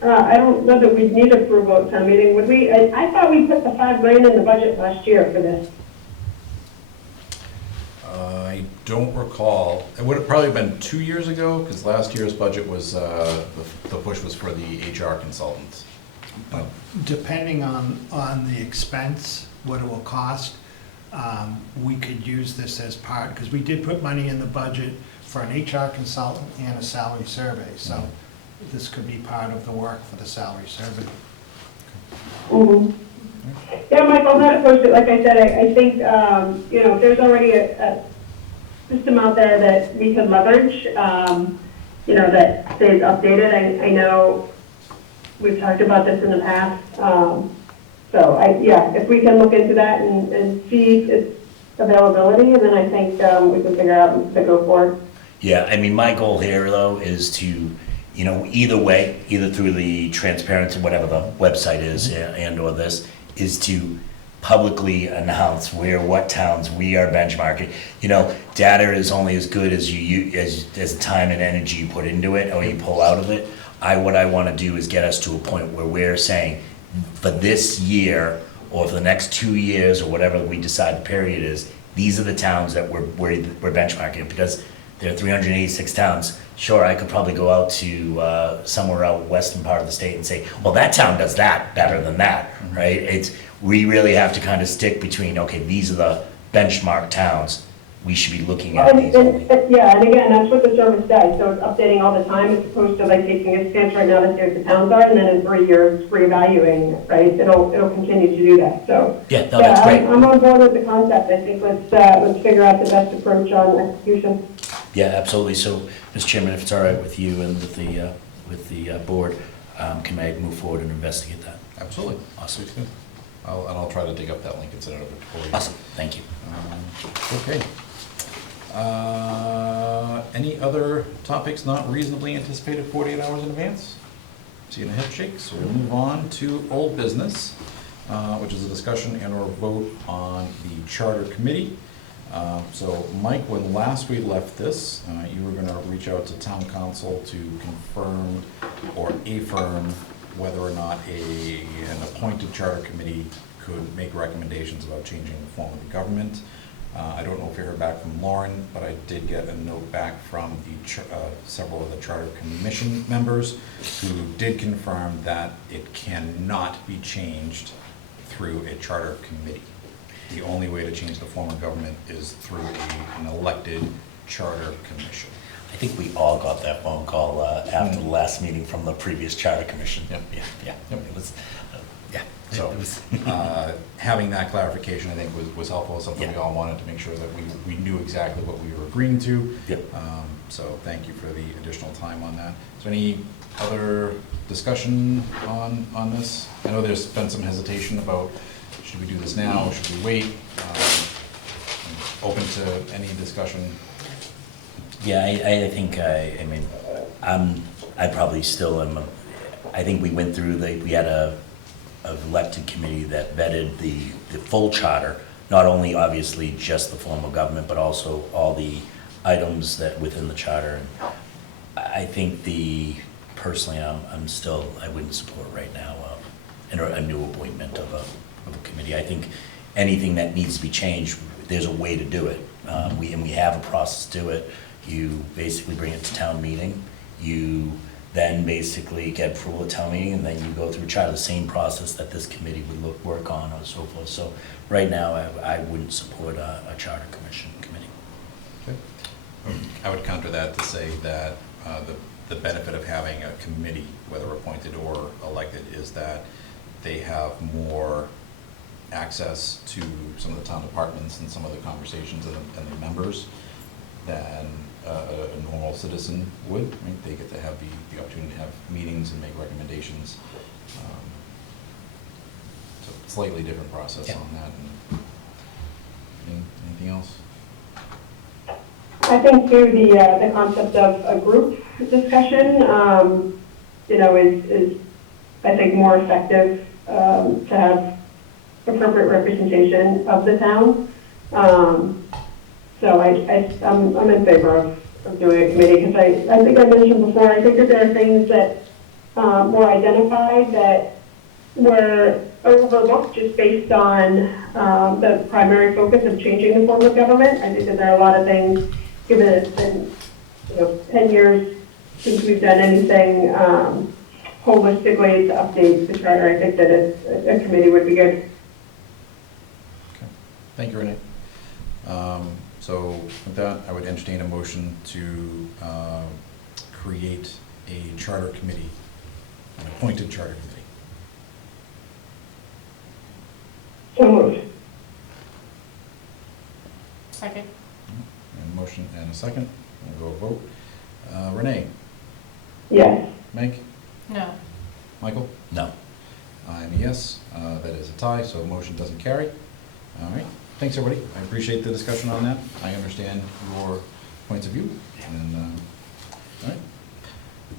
I don't know that we'd need approval at town meeting, would we? I thought we put the $5 million in the budget last year for this. I don't recall. It would have probably been 2 years ago, because last year's budget was, the push was for the HR consultant. But depending on the expense, what it will cost, we could use this as part, because we did put money in the budget for an HR consultant and a salary survey, so this could be part of the work for the salary survey. Mm-hmm. Yeah, Mike, I'm not opposed to it. Like I said, I think, if there's already a system out there that we can leverage, that stays updated. I know we've talked about this in the past. If we can look into that and see its availability, and then I think we can figure out to go forward. Yeah, I mean, my goal here, though, is to, either way, either through the transparency, whatever the website is, and/or this, is to publicly announce what towns we are benchmarking. Data is only as good as as the time and energy you put into it, or you pull out of it. What I want to do is get us to a point where we're saying, for this year, or for the next 2 years, or whatever we decide the period is, these are the towns that we're benchmarking, because there are 386 towns. Sure, I could probably go out to somewhere out western part of the state and say, well, that town does that better than that, right? We really have to kind of stick between, okay, these are the benchmark towns. We should be looking at these only. Yeah, and again, that's what the service does, so it's updating all the time, as opposed to like taking a stance right now to see what the towns are, and then in 3 years, reevaluating it, right? It'll continue to do that, so. Yeah, no, that's great. I'm on board with the concept, I think let's figure out the best approach on execution. Yeah, absolutely. So, Mr. Chairman, if it's all right with you and with the board, can I move forward and investigate that? Absolutely. Awesome. I'll try to dig up that link and send it over for you. Awesome, thank you. Okay. Any other topics not reasonably anticipated 48 hours in advance? Seeing a head shake, so we'll move on to old business, which is a discussion and or vote on the charter committee. So Mike, when last we left this, you were gonna reach out to town council to confirm or affirm whether or not an appointed charter committee could make recommendations about changing the form of the government. I don't know if you heard back from Lauren, but I did get a note back from several of the charter commission members who did confirm that it cannot be changed through a charter committee. The only way to change the form of government is through an elected charter commission. I think we all got that phone call after the last meeting from the previous charter commission. Yep. Yeah. Yep. It was, yeah. So, having that clarification, I think, was helpful, something we Yeah. all wanted to make sure that we knew exactly what we were agreeing to. Yep. So thank you for the additional time on that. Is there any other discussion on this? I know there's been some hesitation about, should we do this now, should we wait? Open to any discussion. Yeah, I think, I mean, I probably still am, I think we went through, we had a elected committee that vetted the full charter, not only obviously just the form of government, but also all the items that within the charter. And I think personally, I wouldn't support right now a new appointment of a committee. I think anything that needs to be changed, there's a way to do it. We have a process to do it. You basically bring it to town meeting. You then basically get approval at town meeting, and then you go through a charter, the same process that this committee would work on and so forth. So right now, I wouldn't support a charter commission committee. Okay. I would counter that to say that the benefit of having a committee, whether appointed or elected, is that they have more access to some of the town departments and some of the conversations and the members than a normal citizen would. Right? They get to have the opportunity to have meetings and make recommendations. So slightly different process on that. And anything else? I think too, the concept of a group discussion, is I think more effective, to have appropriate representation of the town. So I'm in favor of doing a committee, because I think I mentioned before, I think that there are things that were identified that were overlooked just based on the primary focus of changing the form of government. I think that there are a lot of things, given that it's been 10 years since we've done anything holistically to update the charter. I think that a committee would be good. Okay. Thank you, Renee. So with that, I would entertain a motion to create a charter committee, an appointed charter committee. So moved. Second. And a motion and a second. We'll go vote. Renee? Yes. Meg? No. Michael? No. I'm a yes. That is a tie, so the motion doesn't carry. All right. Thanks, everybody. I appreciate the discussion on that. I understand your points of view. And, all right.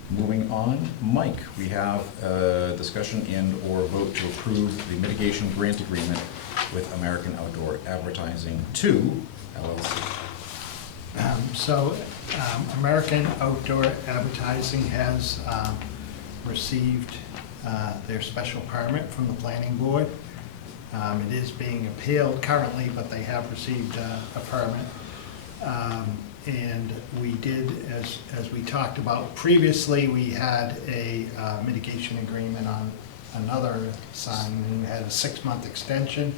Moving on, Mike, we have a discussion and or vote to approve the mitigation grant agreement with American Outdoor Advertising 2 LLC. American Outdoor Advertising has received their special permit from the planning board. It is being appealed currently, but they have received a permit. And we did, as we talked about previously, we had a mitigation agreement on another sign, and we had a 6-month extension,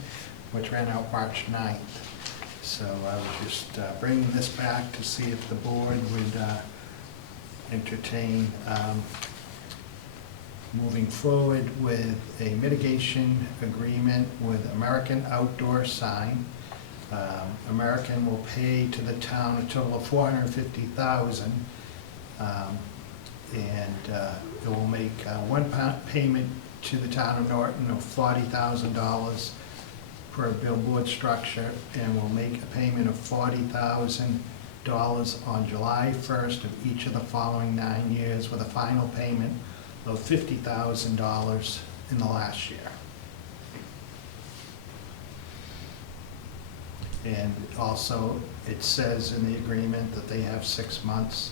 which ran out March 9th. So I was just bringing this back to see if the board would entertain moving forward with a mitigation agreement with American Outdoor Sign. American will pay to the town a total of $450,000, and it will make one payment to the town of Norton of $40,000 per billboard structure, and will make a payment of $40,000 on July 1st of each of the following 9 years, with a final payment of $50,000 in the last year. And also, it says in the agreement that they have 6 months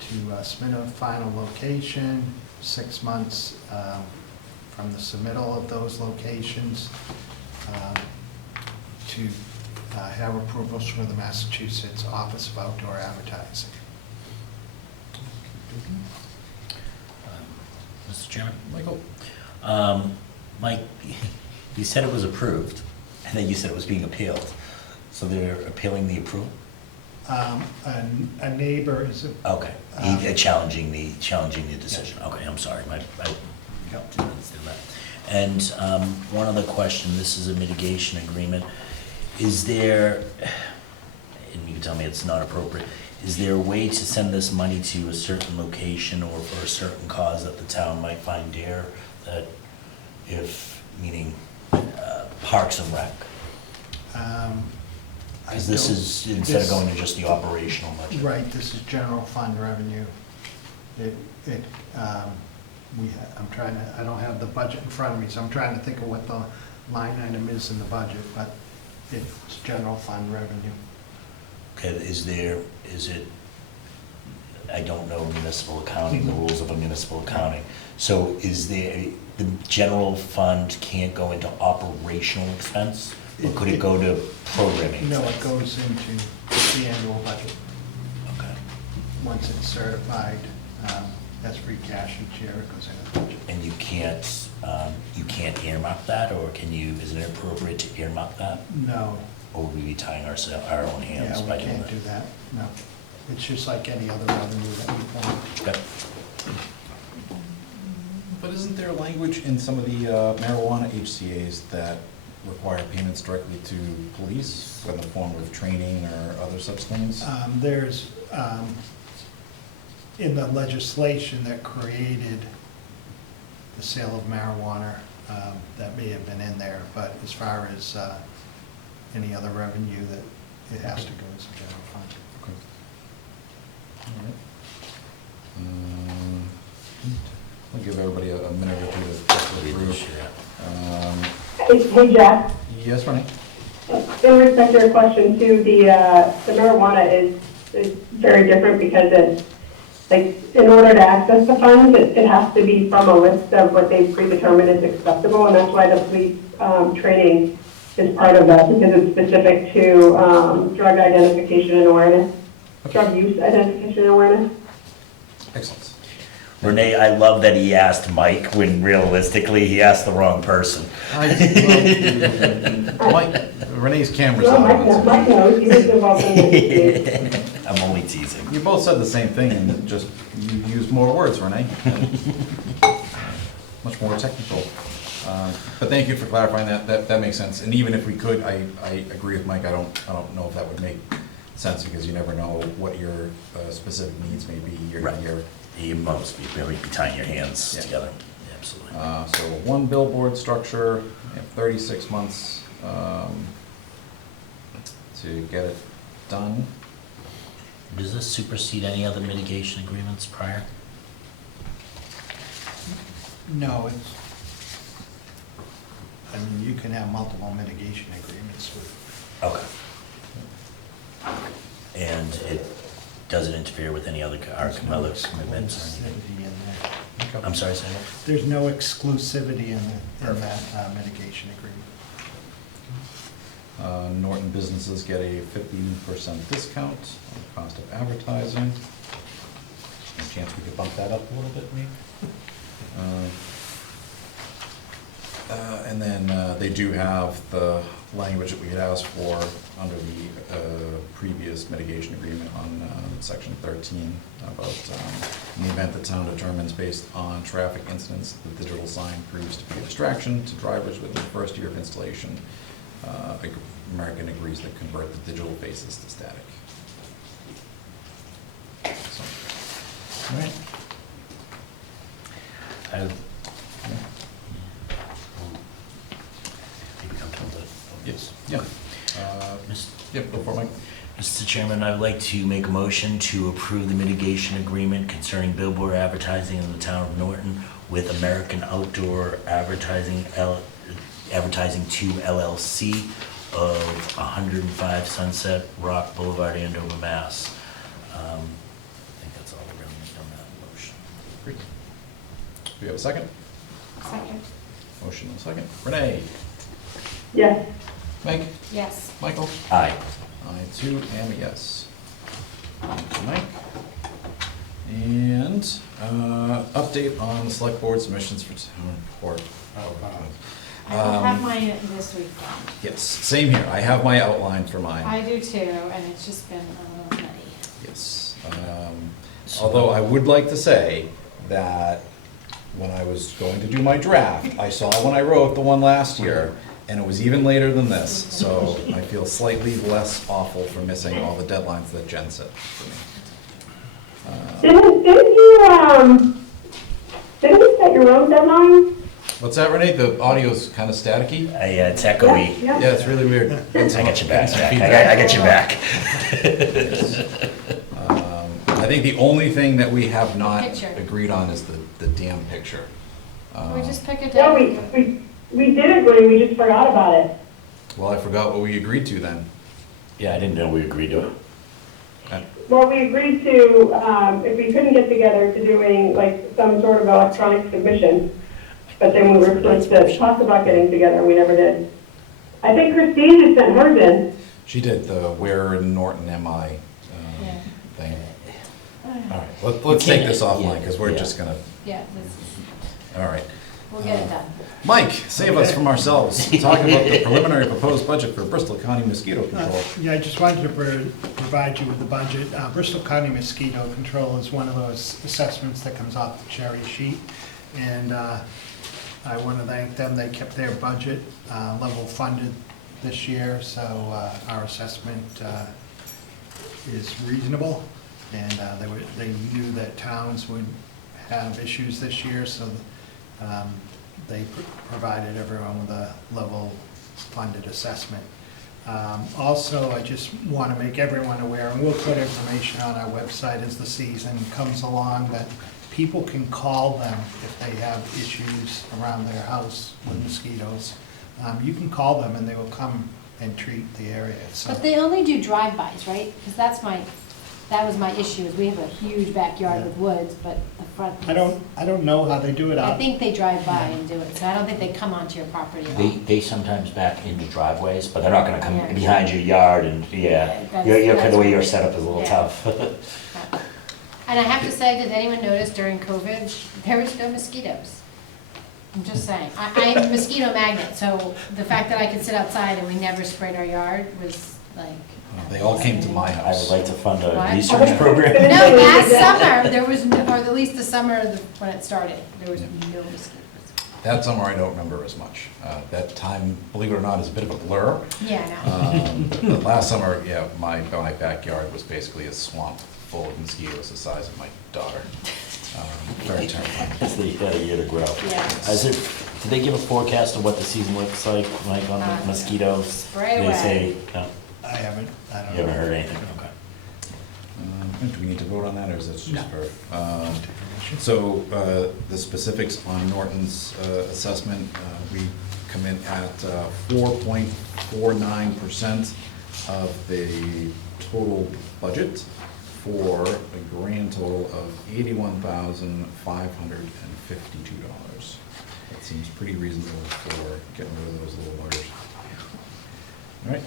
to submit a final location, 6 months from the submittal of those locations to have approvals from the Massachusetts Office of Outdoor Advertising. Mr. Chairman? Michael? Mike, you said it was approved, and then you said it was being appealed. So they're appealing the approval? A neighbor is, Okay, challenging the decision. Okay, I'm sorry, I didn't understand that. And one other question, this is a mitigation agreement. Is there, and you can tell me it's not appropriate, is there a way to send this money to a certain location or for a certain cause that the town might find dear, that if, meaning Parks and Rec? Because this is, instead of going to just the operational budget. right, this is general fund revenue. I'm trying to, I don't have the budget in front of me, so I'm trying to think of what the line item is in the budget, but it's general fund revenue. Okay, is it, I don't know municipal accounting, the rules of a municipal accounting. So is there, the general fund can't go into operational expense? Or could it go to programming No, expense? it goes into the annual budget. Okay. Once it's certified, that's free cash each year, it goes into the budget. And you can't earmark that, or can you, is it appropriate to earmark that? No, Or would we be tying our own hands yeah, by we doing can't that? do that, no. It's just like any other revenue that we want. Okay. But isn't there language in some of the marijuana HCA's that require payments directly to police in the form of training or other such things? There's, in the legislation that created the sale of marijuana, that may have been in there, but as far as any other revenue, that it has to go as a general fund. Okay. All right. I'll give everybody a minute or two to check through. Hey, Jeff, Yes, Renee? in respect to your question too, the marijuana is very different because it's, like, in order to access the funds, it has to be from a list of what they've predetermined is acceptable, and that's why the police training is part of that, because it's specific to drug identification and awareness, drug use identification and awareness. Excellent. Renee, I love that he asked Mike when realistically he asked the wrong person. Mike, Renee's camera's No, on. Mike knows, he was involved in this. I'm only teasing. You both said the same thing, and just, you used more words, Renee. Much more technical. But thank you for clarifying that, that makes sense. And even if we could, I agree with Mike, I don't know if that would make sense, because you never know what your specific needs may be year to Right. year. You must be really be tying your hands Yeah. together. Yeah, absolutely. So one billboard structure, we have 36 months to get it done. Does this supersede any other mitigation agreements prior? No, it's, I mean, you can have multiple mitigation agreements with, Okay. And it doesn't interfere with any other, our other commitments or anything? exclusivity in there. I'm sorry, Sam. There's no exclusivity in that mitigation agreement. Norton businesses get a 15% discount on the cost of advertising. Any chance we could bump that up a little bit, maybe? And then they do have the language that we had asked for under the previous mitigation agreement on section 13 about in the event the town determines based on traffic incidents, the digital sign proves to be a distraction to drivers within the first year of installation. American agrees to convert the digital faces to static. So, All right. Maybe come to the. yes, yeah. Yep, go for it, Mike. Mr. Chairman, I would like to make a motion to approve the mitigation agreement concerning billboard advertising in the town of Norton with American Outdoor Advertising 2 LLC of 105 Sunset Rock Boulevard, Andover, Mass. I think that's all I really need on that motion. Great. Do we have a second? Second. Motion and a second. Renee? Yes. Meg? Yes. Michael? Aye. I too am a yes. Thank you, Mike. And update on the select board submissions for town report. I will have mine this week. Yes, same here. I have my outline for mine. I do too, and it's just been a little nutty. Yes. Although I would like to say that when I was going to do my draft, I saw when I wrote the one last year, and it was even later than this, so I feel slightly less awful for missing all the deadlines that Jen set for me. Didn't you set your own deadline? What's that, Renee? The audio's kind of staticky? Yeah, it's echoey. Yeah. Yeah, it's really weird. I got your back, Jack. I got your back. I think the only thing that we have not Picture. agreed on is the damn picture. Can we just pick a No, day? we did agree, we just forgot about it. Well, I forgot what we agreed to then. Yeah, I didn't know we agreed to it. Well, we agreed to, if we couldn't get together, to doing like some sort of electronic submission. But then we were supposed to talk about getting together, and we never did. I think Christine just sent hers in. She did the where in Norton am I Yeah. thing. All right, let's take this offline, because we're just gonna, Yeah, this all right. we'll get it done. Mike, save us from ourselves. Talk about the preliminary proposed budget for Bristol County mosquito control. Yeah, I just wanted to provide you with the budget. Bristol County Mosquito Control is one of those assessments that comes off the cherry sheet. And I want to thank them. They kept their budget level funded this year, so our assessment is reasonable. And they knew that towns would have issues this year, so they provided everyone with a level funded assessment. Also, I just want to make everyone aware, and we'll put information on our website as the season comes along, that people can call them if they have issues around their house with mosquitoes. You can call them and they will come and treat the area. So But they only do drive-bys, right? Because that was my issue, is we have a huge backyard with woods, but the front. I don't know how they do it I out. think they drive by and do it, so I don't think they come onto your property at all. They sometimes back into driveways, but they're not gonna come Yeah. behind your yard and, Yeah, that's- the way you're that's- set up is a little yeah. tough. And I have to say, did anyone notice during COVID, there was no mosquitoes? I'm just saying. I'm a mosquito magnet, so the fact that I could sit outside and we never sprayed our yard was like. They all came to my I would house. like to fund a What? research program. No, last summer, there was, or at least the summer when it started, there was no mosquitoes. That summer, I don't remember as much. That time, believe it or not, is a bit of a blur. Yeah, no. But last summer, yeah, my backyard was basically a swamp full of mosquitoes the size of my daughter. Very terrifying. So you had a year to grow. Yeah. Did they give a forecast of what the season looks like on the mosquitoes? Spray They away. say, no, I haven't, I don't you haven't know. heard anything, okay. Do we need to vote on that, or is this just for? So the specifics on Norton's assessment, we come in at 4.49% of the total budget for a grand total of $81,552. That seems pretty reasonable for getting rid of those little buggers. All right,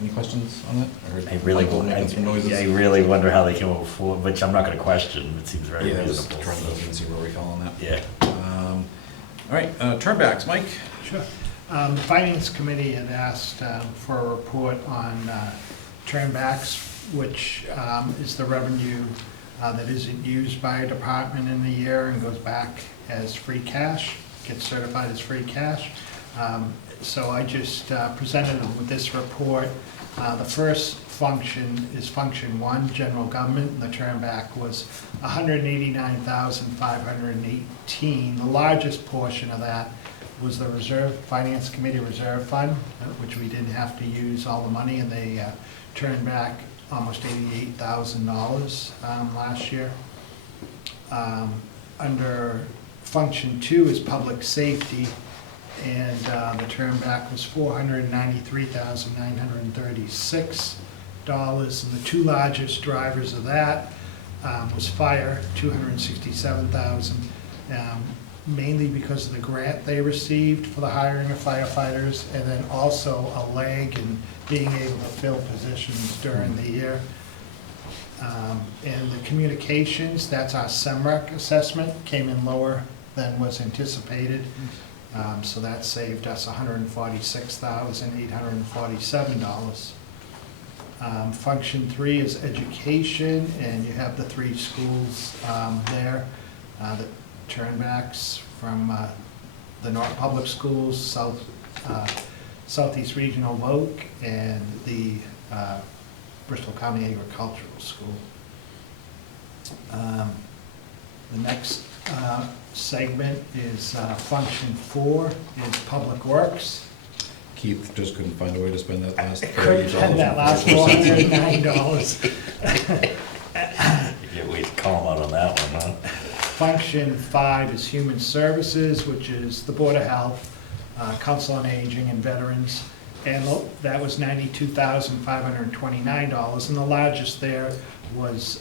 any questions on that? I heard Michael making some noises. I really wonder how they came up with 4, which I'm not gonna question, it seems very Yeah, just reasonable. trying to look and see where we fell on that. Yeah. All right, turnbacks, Mike? Sure. The Finance Committee had asked for a report on turnbacks, which is the revenue that isn't used by a department in the year and goes back as free cash, gets certified as free cash. So I just presented them with this report. The first function is function 1, general government, and the turnback was $189,518. The largest portion of that was the Finance Committee Reserve Fund, which we didn't have to use all the money, and they turned back almost $88,000 last year. Under function 2 is public safety, and the turnback was $493,936. And the two largest drivers of that was fire, $267,000, mainly because of the grant they received for the hiring of firefighters, and then also a lag in being able to fill positions during the year. And the communications, that's our SEMREC assessment, came in lower than was anticipated. So that saved us $146,847. Function 3 is education, and you have the 3 schools there. The turnbacks from the North Public Schools, Southeast Regional Voc, and the Bristol County Agricultural School. The next segment is function 4 is Public Works. Keith just couldn't find a way to spend that last Couldn't spend that last $409. Yeah, we call them out on that one, huh? Function 5 is Human Services, which is the Board of Health, Council on Aging, and Veterans. And that was $92,529, and the largest there was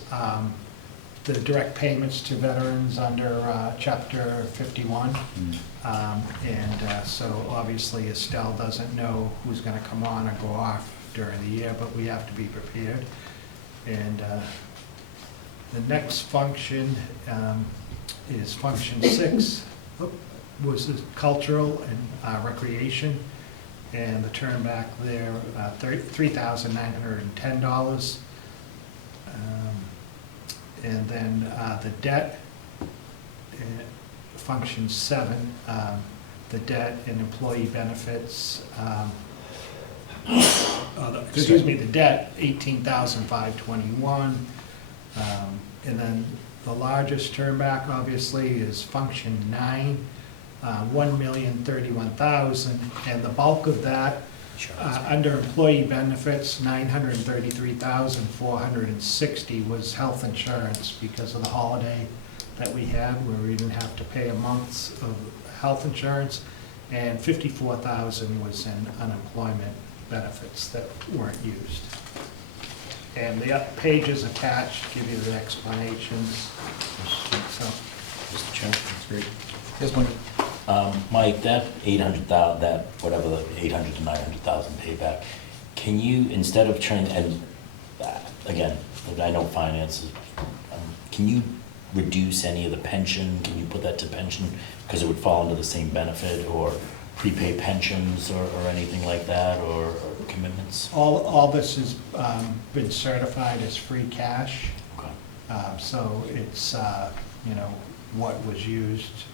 the direct payments to veterans under Chapter 51. So obviously Estelle doesn't know who's going to come on or go off during the year, but we have to be prepared. And the next function is function 6, was the cultural and recreation, and the turnback there, $3,910. And then the debt, function 7, the debt and employee benefits, the debt, $18,521. And then the largest turnback, obviously, is function 9, $1,031,000, and the bulk of that, under employee benefits, $933,460 was health insurance because of the holiday that we had, where we didn't have to pay a month's of health insurance, and $54,000 was in unemployment benefits that weren't used. And the pages attached give you the explanations. So, Mr. Chairman? That's great. Yes, Mike? Mike, that 800,000, that whatever the 800 to 900,000 payback, can you, instead of trying, and again, I know finances, can you reduce any of the pension? Can you put that to pension because it would fall into the same benefit, or prepay pensions or anything like that, or commitments? all this has been certified as free cash. Okay. So it's, what was used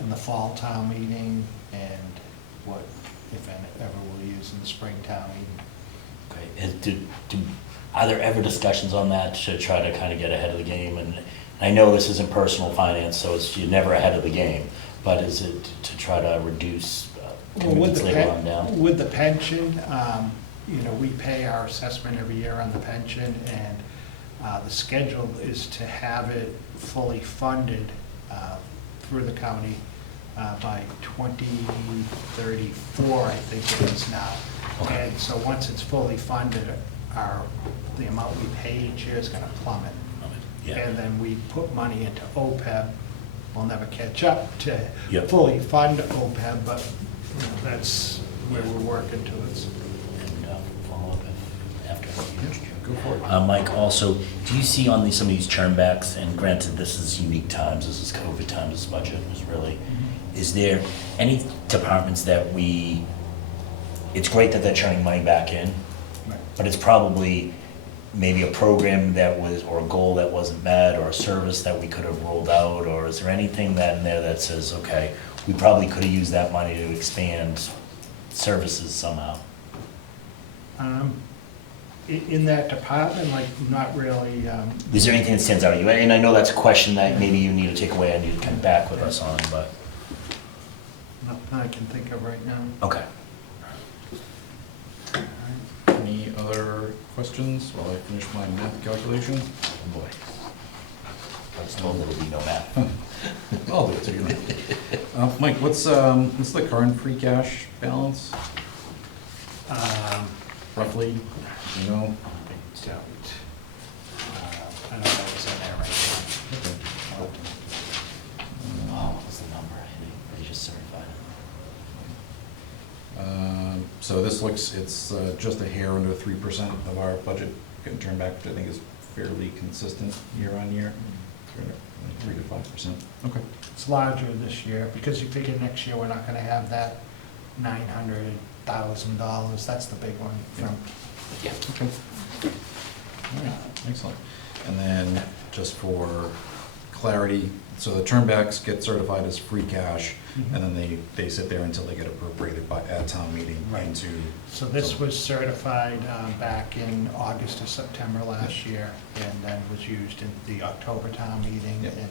in the fall town meeting, and what, if ever, we'll use in the spring town meeting. Okay. Are there ever discussions on that to try to kind of get ahead of the game? And I know this isn't personal finance, so you're never ahead of the game, but is it to try to reduce commitments later on down? With the pension, we pay our assessment every year on the pension, and the schedule is to have it fully funded through the county by 2034, I think it is now. Okay. And so once it's fully funded, the amount we pay each year is gonna plummet. Yeah. And then we put money into OPEB, we'll never catch up to Yep. fully fund OPEB, but you know, that's where we're working towards. And follow up after. Go for it. Mike, also, do you see on some of these turnbacks, and granted, this is unique times, this is COVID times, this budget was really, is there any departments that it's great that they're turning money back in, Right. but it's probably maybe a program that was, or a goal that wasn't met, or a service that we could have rolled out, or is there anything that in there that says, okay, we probably could have used that money to expand services somehow? In that department, like, not really, Is there anything that stands out to you? And I know that's a question that maybe you need to take away and you come back with us on, but, nothing I can think of right now. okay. Any other questions while I finish my math calculation? Oh, boy. I was told there would be no math. I'll do it, so you know. Mike, what's the current free cash balance, roughly, you know? I don't know what's in there right Okay. Oh, what was the number? They just certified it. So this looks, it's just a hair under 3% of our budget getting turned back, which I think is fairly consistent year on year, 3 to 5%. Okay. It's larger this year, because you figure next year we're not gonna have that $900,000, that's the big one from. Yeah. Okay. All right, excellent. And then, just for clarity, so the turnbacks get certified as free cash, and then they sit there until they get appropriated at town meeting Right. into. So this was certified back in August or September last year, and then was used in the October town meeting. Yep. and-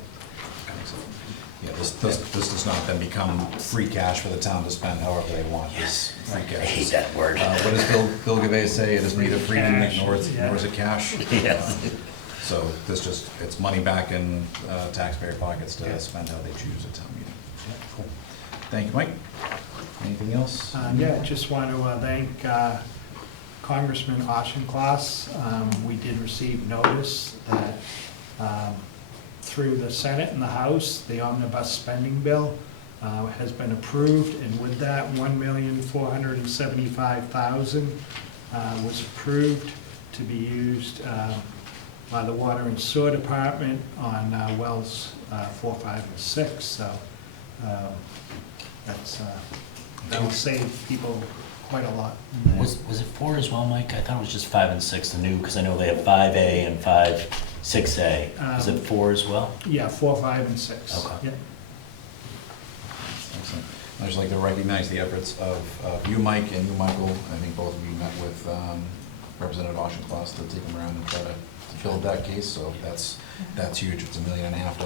Yeah, this does not then become free cash for the town to spend however they want, this free I cash. hate that word. What does Bill Gavay say? It is neither freedom Cash, nor yeah. is it cash? Yes. So it's money back in taxpayer pockets Yeah. to spend how they choose at town meeting. Cool. Thank you, Mike. Anything else? Yeah, just want to thank Congressman Auchincloss. We did receive notice that through the Senate and the House, the omnibus spending bill has been approved, and with that, $1,475,000 was approved to be used by the Water and Sewer Department on wells 4, 5, and 6, so that'll save people quite a lot. Was it 4 as well, Mike? I thought it was just 5 and 6, the new, because I know they have 5A and 6A. Is it 4 as well? Yeah, 4, 5, and 6. Okay. Yeah. Excellent. I'd just like to recognize the efforts of you, Mike, and you, Michael. I think both of you met with Representative Auchincloss to take him around and try to build that case, so that's huge. It's $1.5 million that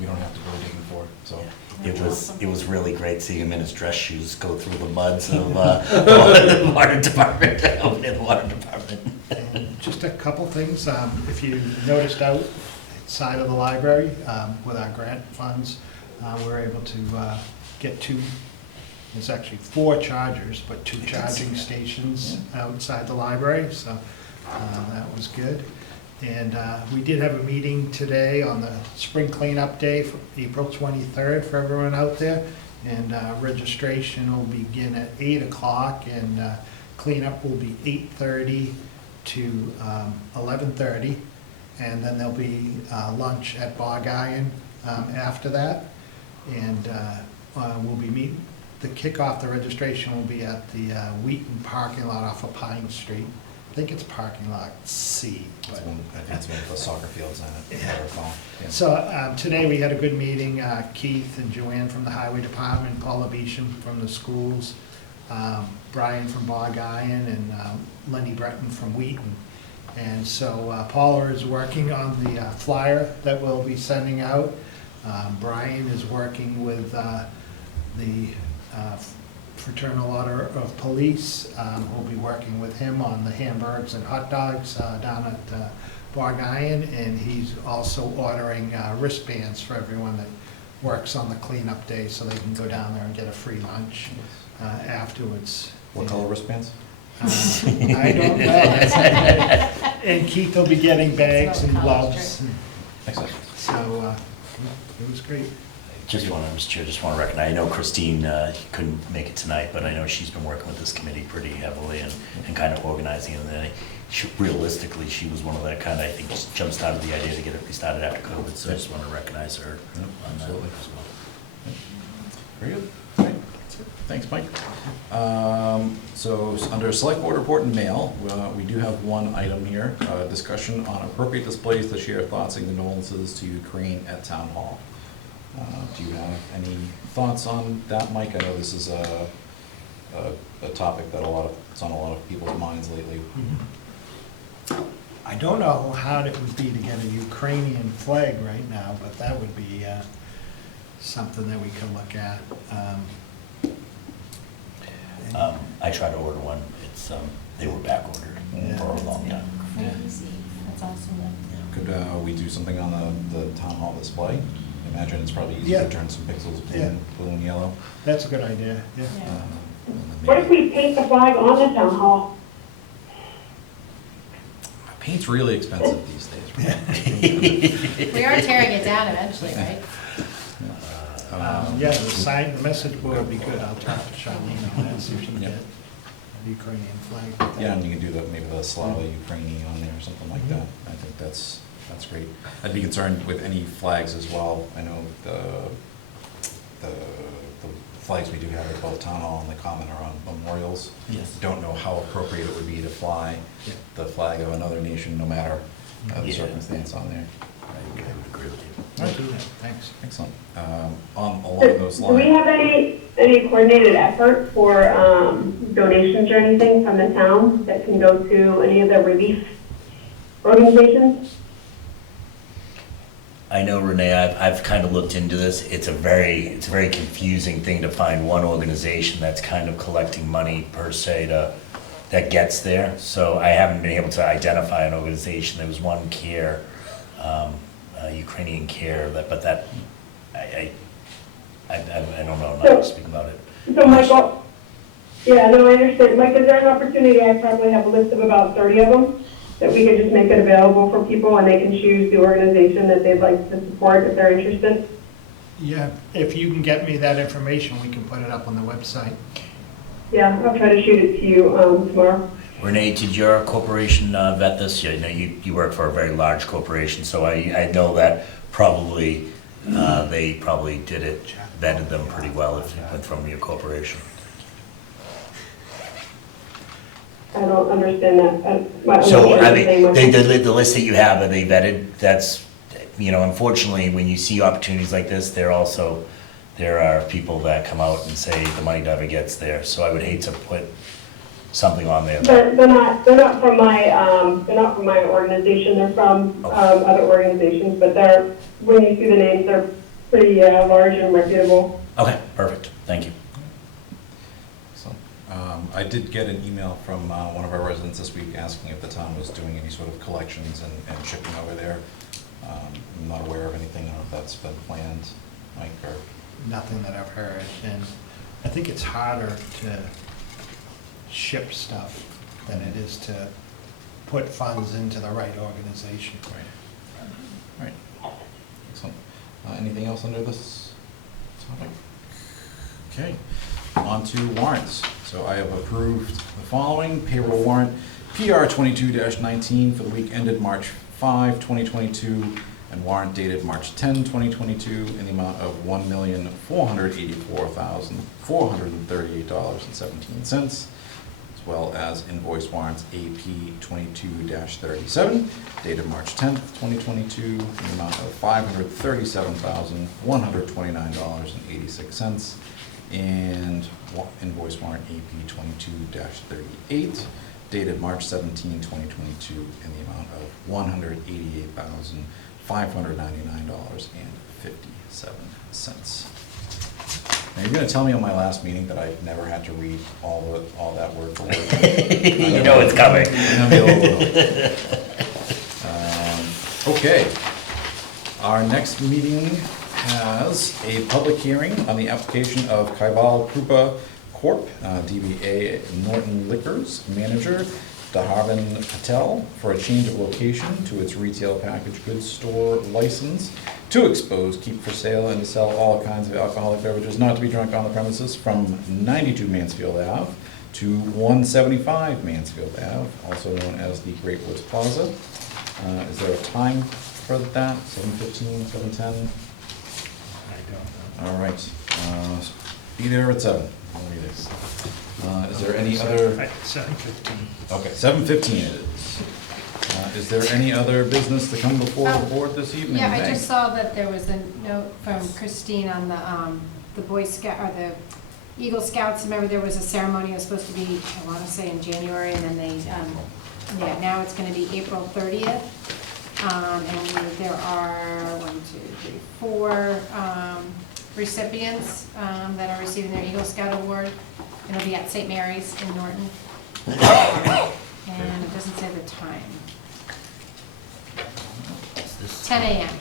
we don't have to go digging for, so. It was really great seeing him in his dress shoes go through the muds of the water department, the water department. And just a couple things, if you noticed outside of the library, with our grant funds, we're able to get there's actually 4 chargers, but 2 charging stations outside the library, so that was good. And we did have a meeting today on the spring cleanup day, for April 23rd, for everyone out there. And registration will begin at 8 o'clock, and cleanup will be 8:30 to 11:30. And then there'll be lunch at Bog Iron after that. And we'll be meeting, the kickoff, the registration will be at the Wheaton parking lot off of Pine Street. I think it's parking lot C. I think it's one of the soccer fields in it, if I recall. Yeah. So today we had a good meeting, Keith and Joanne from the Highway Department, Paula Beesham from the schools, Brian from Bog Iron, and Lenny Breton from Wheaton. And so Paula is working on the flyer that we'll be sending out. Brian is working with the Fraternal Order of Police. We'll be working with him on the hamburgers and hot dogs down at Bog Iron, and he's also ordering wristbands for everyone that works on the cleanup day, so they can go down there and get a free lunch afterwards. What color wristbands? I don't know. And Keith will be getting bags and gloves. Excellent. So, it was great. Just want to, Mr. Chair, just want to recognize, I know Christine couldn't make it tonight, but I know she's been working with this committee pretty heavily and kind of organizing it. And realistically, she was one of that kind of, I think, just jump started the idea to get it restarted after COVID, so I just want to recognize her Yeah, on that absolutely. as well. Very good. All right. Thanks, Mike. So under Select Board Report and Mail, we do have one item here, discussion on appropriate displays to share thoughts and condolences to Ukraine at Town Hall. Do you have any thoughts on that, Mike? I know this is a topic that it's on a lot of people's minds lately. I don't know how hard it would be to get a Ukrainian flag right now, but that would be something that we could look at. I tried to order one, they were back ordered for a long time. Crazy. That's awesome. Could we do something on the Town Hall display? I imagine it's probably easy Yeah. to turn some pixels Yeah. blue and yellow. That's a good idea, yeah. Yeah. And then What if maybe- we paint the flag on the town hall? Paint's really expensive these days, right? We are tearing it down eventually, right? Yeah, the message board would be good. I'll talk to Charlene on that, see if she can Yeah. get a Ukrainian flag. Yeah, and you can do maybe the Slava Ukraini on there or something like that. I think that's great. I'd be concerned with any flags as well. I know the flags we do have at both Town Hall and the Common are on memorials. Yes. Don't know how appropriate it would be to fly Yeah. the flag of another nation, no matter the Yeah. circumstance on there. I would agree with you. I'll do that, thanks. Excellent. Along those Do we lines, have any coordinated effort for donations or anything from the town that can go to any of the relief organizations? I know, Renee, I've kind of looked into this. It's a very confusing thing to find one organization that's kind of collecting money per se that gets there. So I haven't been able to identify an organization. There was one CARE, Ukrainian CARE, I don't know, I'm not gonna speak about it. So Michael, yeah, no, I understand. Mike, is there an opportunity? I probably have a list of about 30 of them that we could just make it available for people and they can choose the organization that they'd like to support if they're interested? Yeah, if you can get me that information, we can put it up on the website. Yeah, I'll try to shoot it to you tomorrow. Renee, did your corporation vet this? I know you work for a very large corporation, so I know that probably, they probably did it, vetted them pretty well if it went from your corporation. I don't understand that. So, I mean, the list that you have, are they vetted? That's, unfortunately, when you see opportunities like this, there are people that come out and say the money never gets there. So I would hate to put something on there. They're not from my organization. They're from other organizations, but when you see the names, they're pretty large and reputable. Okay, perfect. Thank you. so, I did get an email from one of our residents this week asking if the town was doing any sort of collections and shipping over there. I'm not aware of anything, I don't know if that's been planned, Mike, or? Nothing that I've heard, and I think it's harder to ship stuff than it is to put funds into the right organization. Right. Right. Excellent. Anything else under this topic? Okay, on to warrants. So I have approved the following: payroll warrant PR 22-19 for the week ended March 5, 2022, and warrant dated March 10, 2022, in the amount of $1,484,438.17, as well as invoice warrants AP 22-37, dated March 10th, 2022, in the amount of $537,129.86, and invoice warrant AP 22-38, dated March 17, 2022, in the amount of $188,599.57. Now, you're gonna tell me on my last meeting that I never had to read all that word for word. You know it's coming. Okay, our next meeting has a public hearing on the application of Kaibal Krupa Corp., DBA Norton Liquors Manager, Daharvin Patel, for a change of location to its retail packaged goods store license to expose, keep for sale, and to sell all kinds of alcoholic beverages not to be drunk on the premises from 92 Mansfield Ave to 175 Mansfield Ave, also known as the Great Woods Plaza. Is there a time for that? 7:15, 7:10? I don't know. All right. Be there at 7. I'll be there. Is there any other? 7:15. Okay, 7:15 it is. Is there any other business to come before the board this evening? Yeah, I Meg? just saw that there was a note from Christine on the Boy Scout, or the Eagle Scouts. Remember, there was a ceremony, it was supposed to be, I want to say in January, and then they, yeah, now it's going to be April 30th. And there are 4 recipients that are receiving their Eagle Scout Award. It'll be at St. Mary's in Norton. And it doesn't say the time. 10 a.m.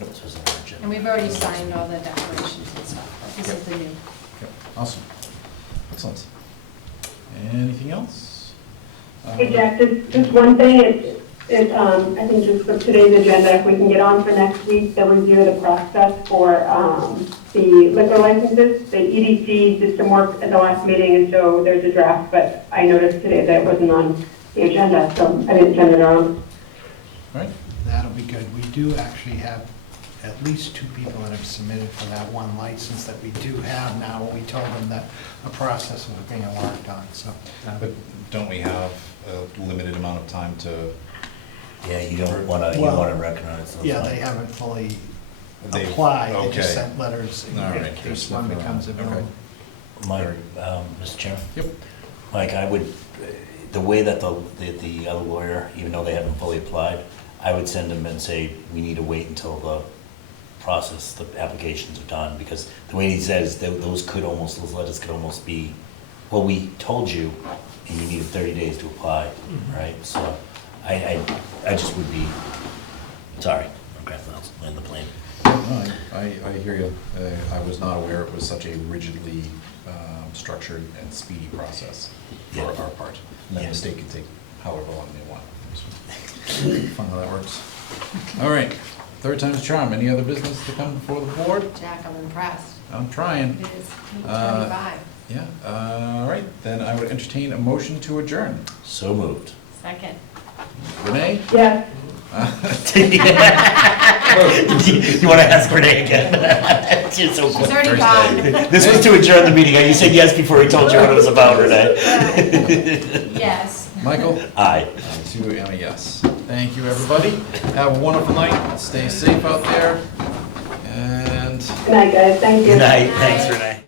This was an urgent. And we've already signed all the declarations and stuff. This is the new. Okay, awesome. Excellent. Anything else? Hey Jack, just one thing, I think just for today's agenda, if we can get on for next week, the review of the process for the liquor licenses. The EDC did some work at the last meeting, and so there's a draft, but I noticed today that it wasn't on the agenda, so I didn't send it on. Right. That'll be good. We do actually have at least 2 people that have submitted for that one license that we do have now. We told them that a process was being worked on, so. But don't we have a limited amount of time to? Yeah, you don't wanna, you Well, wanna recognize those. Yeah, they haven't fully They- applied. They just okay. sent letters All right, in case one they're becomes sniffing around. available. Mike, Mr. Chairman? Yep. Mike, I would, the way that the other lawyer, even though they haven't fully applied, I would send them and say, we need to wait until the process, the applications are done, because the way he says, those letters could almost be, well, we told you, and you needed 30 days to apply, right? So I just would be, sorry, okay, I'll land the plane. No, I hear you. I was not aware it was such a rigidly structured and speedy process for Yeah. our part. And that Yeah. mistake can take however long they want. Fun how that works. All right, 3rd time's a charm. Any other business to come before the board? Jack, I'm impressed. I'm trying. It is Uh, 8:25. Yeah, all right, then I would entertain a motion to adjourn. So moved. Second. Renee? Yes. You want to ask Renee again? She's so She's quick. already gone. This was to adjourn the meeting. You said yes before he told you what it was about, Renee. Yes. Michael? Aye. I too am a yes. Thank you, everybody. Have a wonderful night. Stay safe out there. And Good night, guys, thank you. Good night. Thanks, Renee.